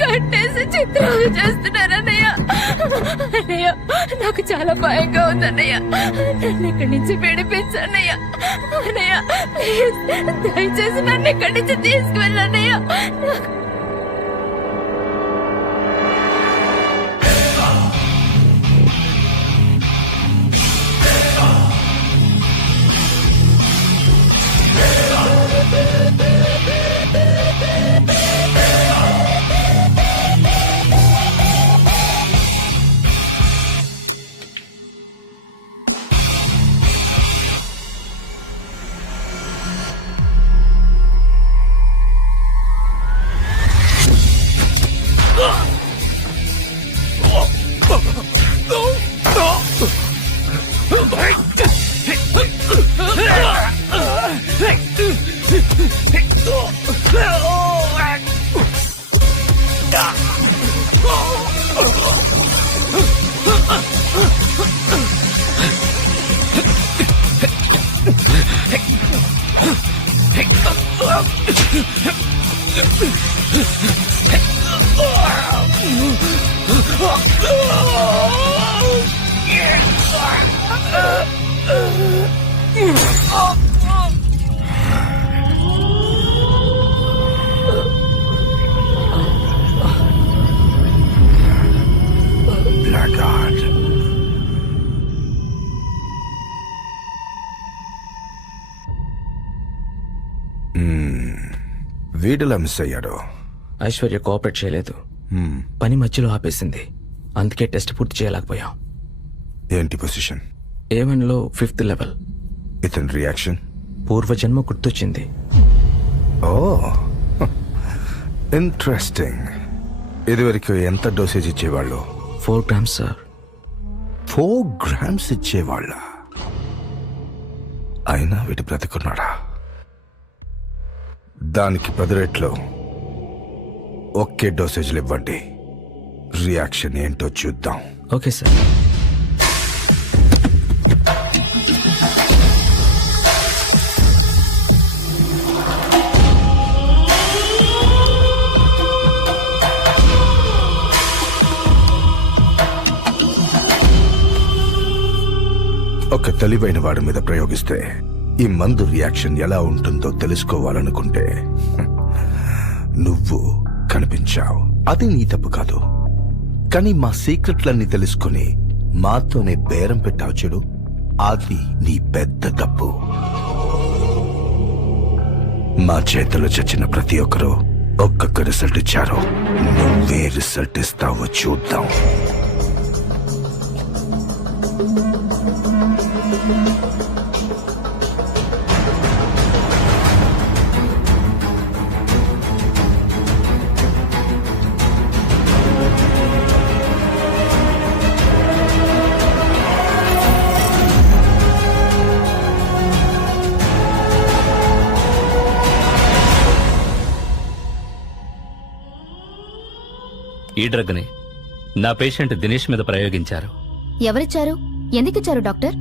కట్టేసి చిత్రాలు చేస్తున్నారన్నయ్య. అన్నయ్య నాకు చాలా భయంగా ఉందన్నయ్య. నన్ను ఇక్కడి నుంచి విడిపించన్నయ్య. అన్నయ్య ప్లీజ్ దయచేసి నన్ను ఇక్కడి నుంచి తీసుకువెళ్ళన్నయ్య. Blackguard. వీడిలా మిస్ అయ్యాడు. ఐశ్వర్య కోఆపరేట్ చేయలేదు. పని మధ్యలో ఆపేసింది. అందుకే టెస్ట్ పూర్తి చేయలేకపోయాం. ఏంటి పొజిషన్? A1లో 5th level. ఇతని రియాక్షన్? పూర్వజన్మ గుర్తొచ్చింది. ఓ ఇంట్రెస్టింగ్. ఇదివరకు ఎంత డోసేజ్ ఇచ్చేవాళ్ళు? 4 grams సార్. 4 grams ఇచ్చేవాళ్ళ? అయినా వీటి బ్రతుకున్నాడా? దానికి 10 రెట్లు ఒకే డోసేజ్లు ఇవ్వండి. రియాక్షన్ ఏంటో చూద్దాం. Okay sir. ఒక తెలివైన వాడి మీద ప్రయోగిస్తే ఈ మందు రియాక్షన్ ఎలా ఉంటుందో తెలుసుకోవాలనుకుంటే నువ్వు కనిపించావు. అది నీ తప్పు కాదు. కానీ మా సీక్రెట్లన్నీ తెలుసుకుని మాతోనే బేరం పెట్టావు చూడు, అది నీ పెద్ద తప్పు. మా చేతిలో చచ్చిన ప్రతి ఒక్కరూ ఒక్కొక్క రిజల్ట్ ఇచ్చారు. నువ్వే రిజల్ట్ ఇస్తావో చూద్దాం. ఈ డ్రగ్ని నా పేషెంట్ దినేష్ మీద ప్రయోగించారు. ఎవరిచ్చారు? ఎందుకిచ్చారు డాక్టర్?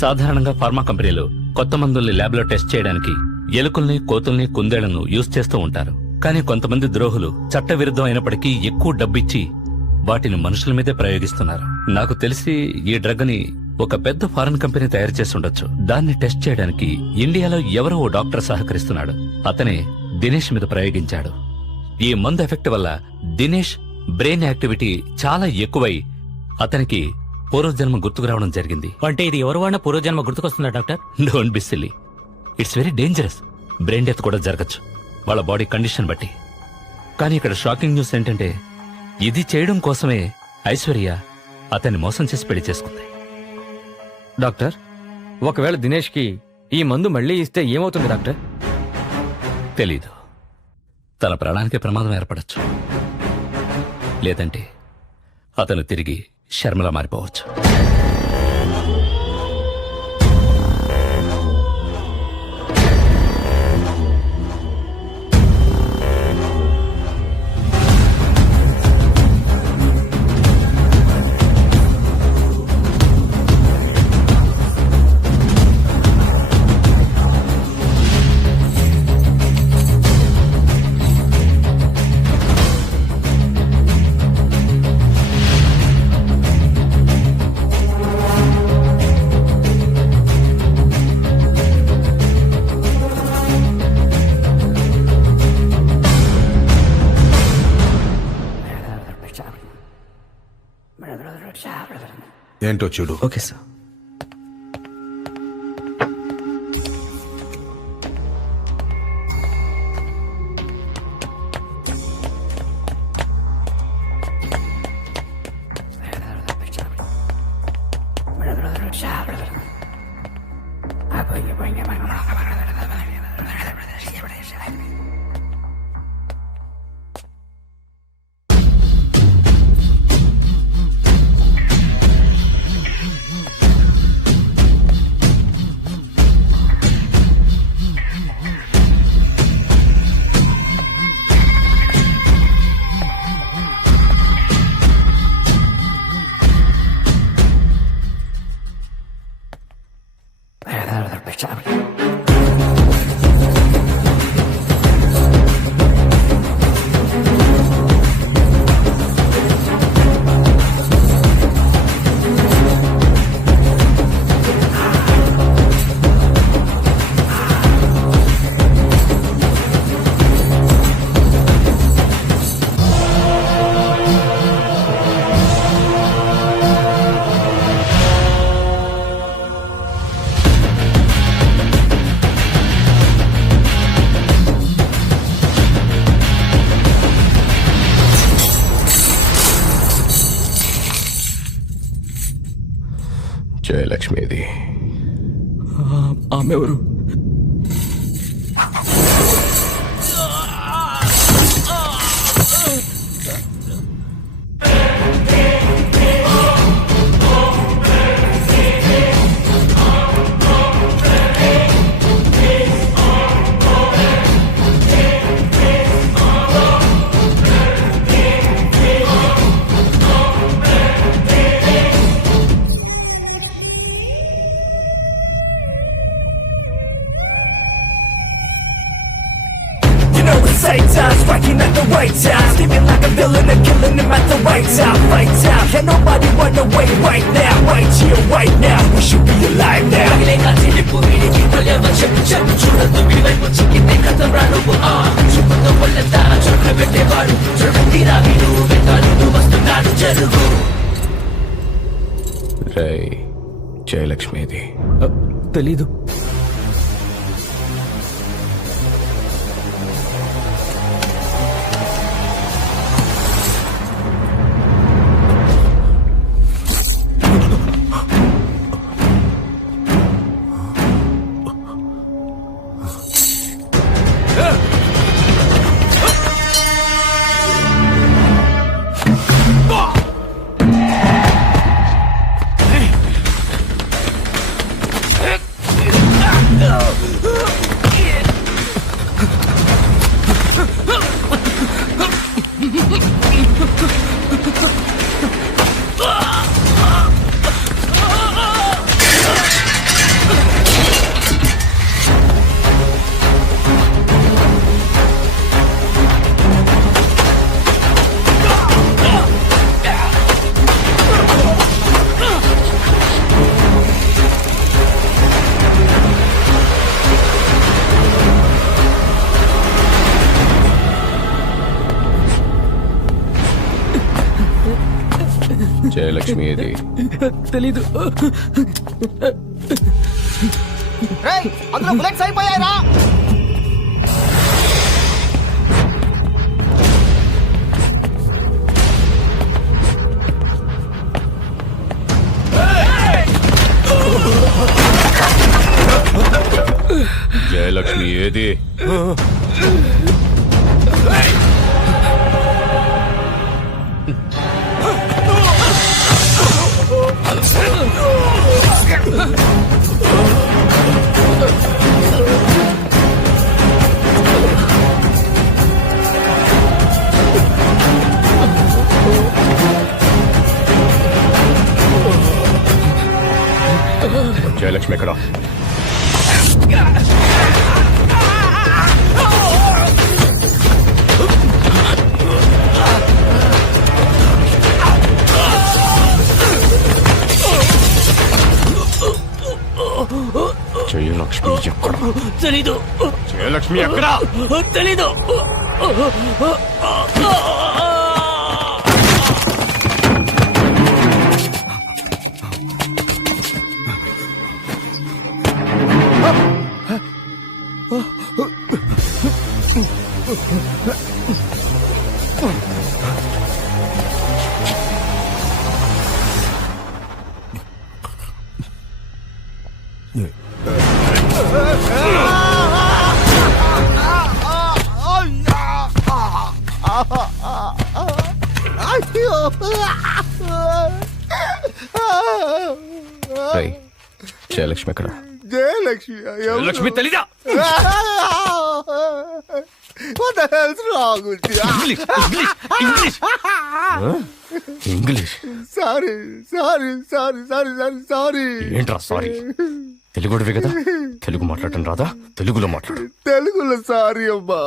సాధారణంగా ఫార్మా కంపెనీలు కొత్త మందుల్ని ల్యాబ్లో టెస్ట్ చేయడానికి ఎలుకల్ని, కోతుల్ని, కుందేళ్లను యూజ్ చేస్తూ ఉంటారు. కానీ కొంతమంది ద్రోహులు చట్టవిరుద్ధం అయినప్పటికీ ఎక్కువ డబ్బిచ్చి వాటిని మనుషుల మీదే ప్రయోగిస్తున్నారు. నాకు తెలిసి ఈ డ్రగ్ని ఒక పెద్ద ఫారెన్ కంపెనీ తయారు చేసి ఉండొచ్చు. దాన్ని టెస్ట్ చేయడానికి ఇండియాలో ఎవరో ఓ డాక్టర్ సహకరిస్తున్నాడు. అతనే దినేష్ మీద ప్రయోగించాడు. ఈ మందు ఎఫెక్ట్ వల్ల దినేష్ బ్రెయిన్ యాక్టివిటీ చాలా ఎక్కువై అతనికి పూర్వజన్మ గుర్తుకు రావడం జరిగింది. అంటే ఇది ఎవరు వాడిన పూర్వజన్మ గుర్తుకొస్తుందా doctor? Don't be silly. It's very dangerous. Brain death కూడా జరగచ్చు వాళ్ళ బాడీ కండిషన్ బట్టి. కానీ ఇక్కడ షాకింగ్ న్యూస్ ఏంటంటే ఇది చేయడం కోసమే ఐశ్వర్య అతన్ని మోసం చేసి పెళ్లి చేసుకుంది. డాక్టర్, ఒకవేళ దినేష్కి ఈ మందు మళ్ళీ ఇస్తే ఏమవుతుంది డాక్టర్? తెలీదు. తన ప్రాణానికి ప్రమాదం ఏర్పడచ్చు, లేదంటే అతను తిరిగి శర్మలా మారిపోవచ్చు. ఏంటో చూడు. Okay sir. జయలక్ష్మిది. ఆమె ఎవరు? Striking at the right time, scheming like a villain and killing him at the right time. Right time, can't nobody run away right now. Right here, right now, we should be alive now. రై జయలక్ష్మిది. తెలీదు. జయలక్ష్మి ఏది? తెలీదు. అందులో bullets అయిపోయారా? జయలక్ష్మి ఏది? జయలక్ష్మి ఎక్కడ? జయలక్ష్మి ఎక్కడ? తెలీదు. జయలక్ష్మి ఎక్కడ? తెలీదు. రేయ్, జయలక్ష్మి ఎక్కడ? జయలక్ష్మి జయలక్ష్మి తెలీదా? What the hell's wrong with you? English sorry ఏంట్రా సారీ? తెలుగుడివి కదా, తెలుగు మాట్లాడటం రాదా? తెలుగులో మాట్లాడు. తెలుగులో సారీ అమ్మా.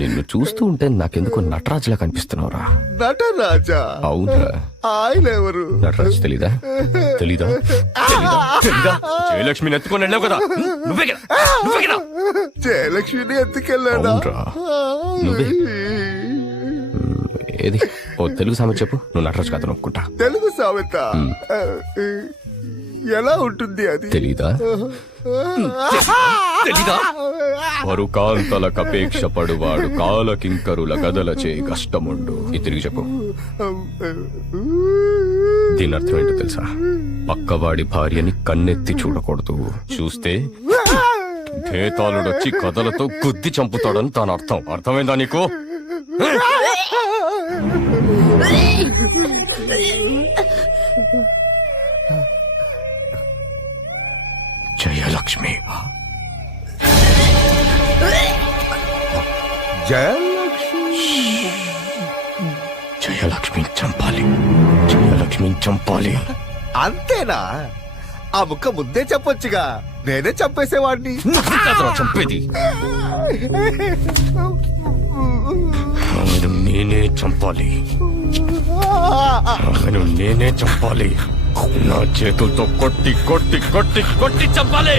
నిన్ను చూస్తూ ఉంటే నాకెందుకో నటరాజులా కనిపిస్తున్నావురా. నటరాజా? అవునరా. ఆయన ఎవరు? నటరాజు తెలీదా? తెలీదా? జయలక్ష్మిని ఎత్తుకొని వెళ్ళావు కదా, నువ్వే కదా, నువ్వే కదా. జయలక్ష్మిని ఎత్తుకెళ్ళాడా? అవునరా, నువ్వే. ఏది ఓ తెలుగు సామెత చెప్పు, నువ్వు నటరాజు కథ నొక్కుంటా. తెలుగు సామెత ఎలా ఉంటుంది అది? తెలీదా? తెలీదా? వరుకాంతల కపేక్ష పడువాడు కాలకింకరుల గదల చే కష్టముండు. ఇది తిరిగి చెప్పు. దీని అర్థం ఏంటో తెలుసా? పక్కవాడి భార్యని కన్నెత్తి చూడకూడదు, చూస్తే భేతాళుడొచ్చి కథలతో గుద్ది చంపుతాడని దాని అర్థం. అర్థమైందా నీకు? జయలక్ష్మి. జయలక్ష్మి చంపాలి, జయలక్ష్మి చంపాలి. అంతేనా? ఆ ముక్క ముందే చెప్పొచ్చుగా, నేనే చంపేసేవాడిని. చంపేది నేనే చంపాలి, నేనే చంపాలి. నా చేతులతో కొట్టి కొట్టి కొట్టి కొట్టి చంపాలి.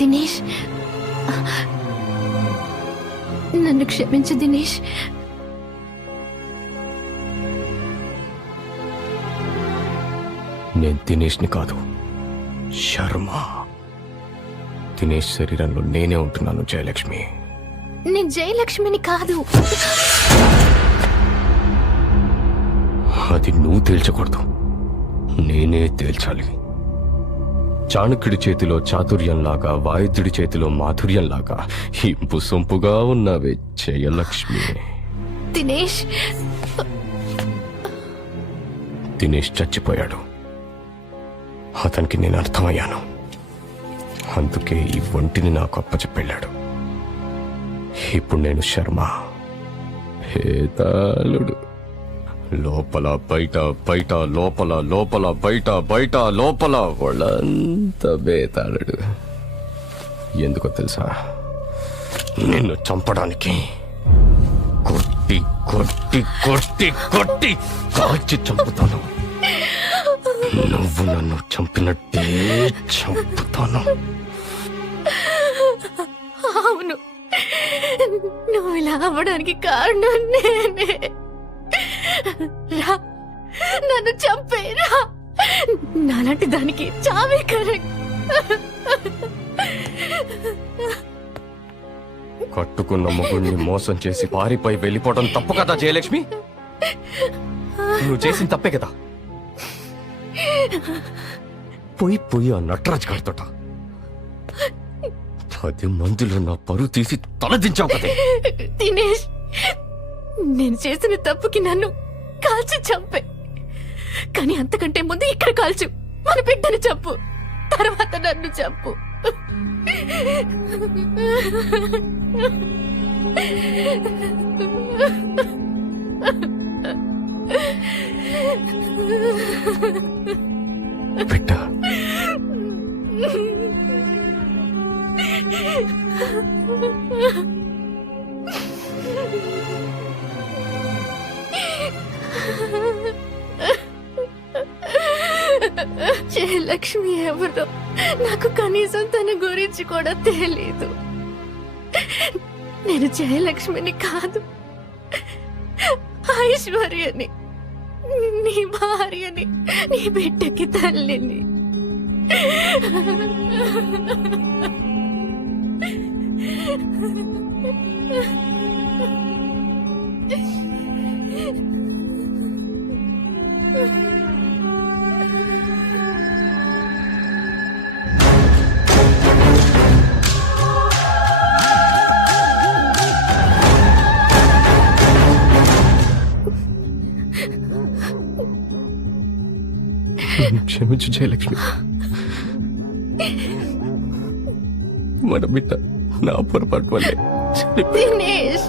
దినేష్, నన్ను క్షమించు దినేష్. నేను దినేష్ని కాదు, శర్మ. దినేష్ శరీరంలో నేనే ఉంటున్నాను జయలక్ష్మి. నేను జయలక్ష్మిని కాదు. అది నువ్వు తేల్చకూడదు, నేనే తేల్చాలి. చాణక్యుడి చేతిలో చాతుర్యంలాగా, వాయుద్యుడి చేతిలో మాధుర్యంలాగా ఇంపు సొంపుగా ఉన్నవే జయలక్ష్మి. దినేష్, దినేష్ చచ్చిపోయాడు, అతనికి నేను అర్థమయ్యాను. అందుకే ఈ ఒంటిని నాకు అప్పచెప్పెళ్ళాడు. ఇప్పుడు నేను శర్మ, భేతాళుడు. లోపల బయట, బయట లోపల, లోపల బయట, బయట లోపల, వాళ్ళంతా భేతాళుడు. ఎందుకో తెలుసా? నిన్ను చంపడానికి. కొట్టి కొట్టి కొట్టి కొట్టి కాల్చి చంపుతాను. నువ్వు నన్ను చంపినట్టే చంపుతాను. అవును, నువ్వు ఇలా అవ్వడానికి కారణం నేనే. రా, నన్ను చంపేరా. నాలాంటి దానికి చావే కరెక్ట్. కట్టుకున్న మొగుడిని మోసం చేసి పారిపోయి వెళ్ళిపోవడం తప్పు కదా జయలక్ష్మి? నువ్వు చేసిన తప్పే కదా. పోయి ఆ నటరాజ్ గారితోట 10 మందిలో నా పరువు తీసి తలదించావు కదే. దినేష్, నేను చేసిన తప్పుకి నన్ను కాల్చి చంపే, కానీ అంతకంటే ముందు ఇక్కడ కాల్చు. మన బిడ్డను చంపు, తర్వాత నన్ను చంపు. బిడ్డ, జయలక్ష్మి ఎవరో నాకు కనీసం తన గురించి కూడా తెలీదు. నేను జయలక్ష్మిని కాదు, ఐశ్వర్యని, నీ భార్యని, నీ బిడ్డకి తల్లిని. క్షమించు జయలక్ష్మి. మన బిడ్డ నా పొరపాటు వల్లే దినేష్,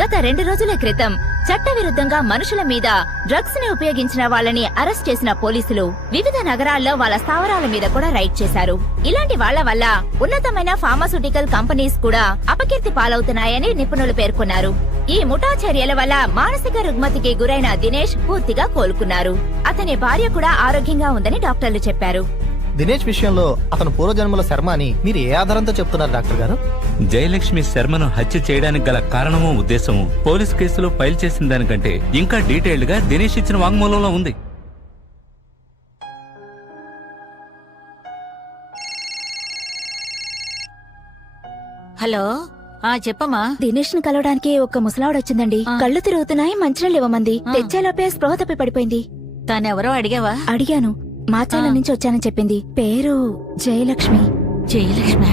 గత 2 రోజుల క్రితం చట్టవిరుద్ధంగా మనుషుల మీద డ్రగ్స్ ని ఉపయోగించిన వాళ్ళని అరెస్ట్ చేసిన పోలీసులు వివిధ నగరాల్లో వాళ్ళ స్థావరాల మీద కూడా రైడ్ చేశారు. ఇలాంటి వాళ్ల వల్ల ఉన్నతమైన ఫార్మాస్యూటికల్ కంపెనీస్ కూడా అపకీర్తి పాలవుతున్నాయని నిపుణులు పేర్కొన్నారు. ఈ ముఠా చర్యల వల్ల మానసిక రుగ్మతికి గురైన దినేష్ పూర్తిగా కోలుకున్నారు. అతని భార్య కూడా ఆరోగ్యంగా ఉందని డాక్టర్లు చెప్పారు. దినేష్ విషయంలో అతను పూర్వజన్మల శర్మ అని మీరు ఏ ఆధారంతో చెప్తున్నారు డాక్టర్ గారు? జయలక్ష్మి శర్మను హత్య చేయడానికి గల కారణమో ఉద్దేశము పోలీస్ కేసులో ఫైల్ చేసిన దానికంటే ఇంకా డీటెయిల్డ్ గా దినేష్ ఇచ్చిన వాంగ్మూలంలో ఉంది. హలో, చెప్పమ్మా. దినేష్ ను కలవడానికి ఒక ముసలావిడొచ్చిందండి. కళ్ళు తిరుగుతున్నాయి, మంచినీళ్ళు ఇవ్వమంది. తెచ్చేలోపే స్పృహ తప్పి పడిపోయింది. తానెవరో అడిగావా? అడిగాను. మాచాల నుంచి వచ్చానని చెప్పింది. పేరు జయలక్ష్మి. జయలక్ష్మి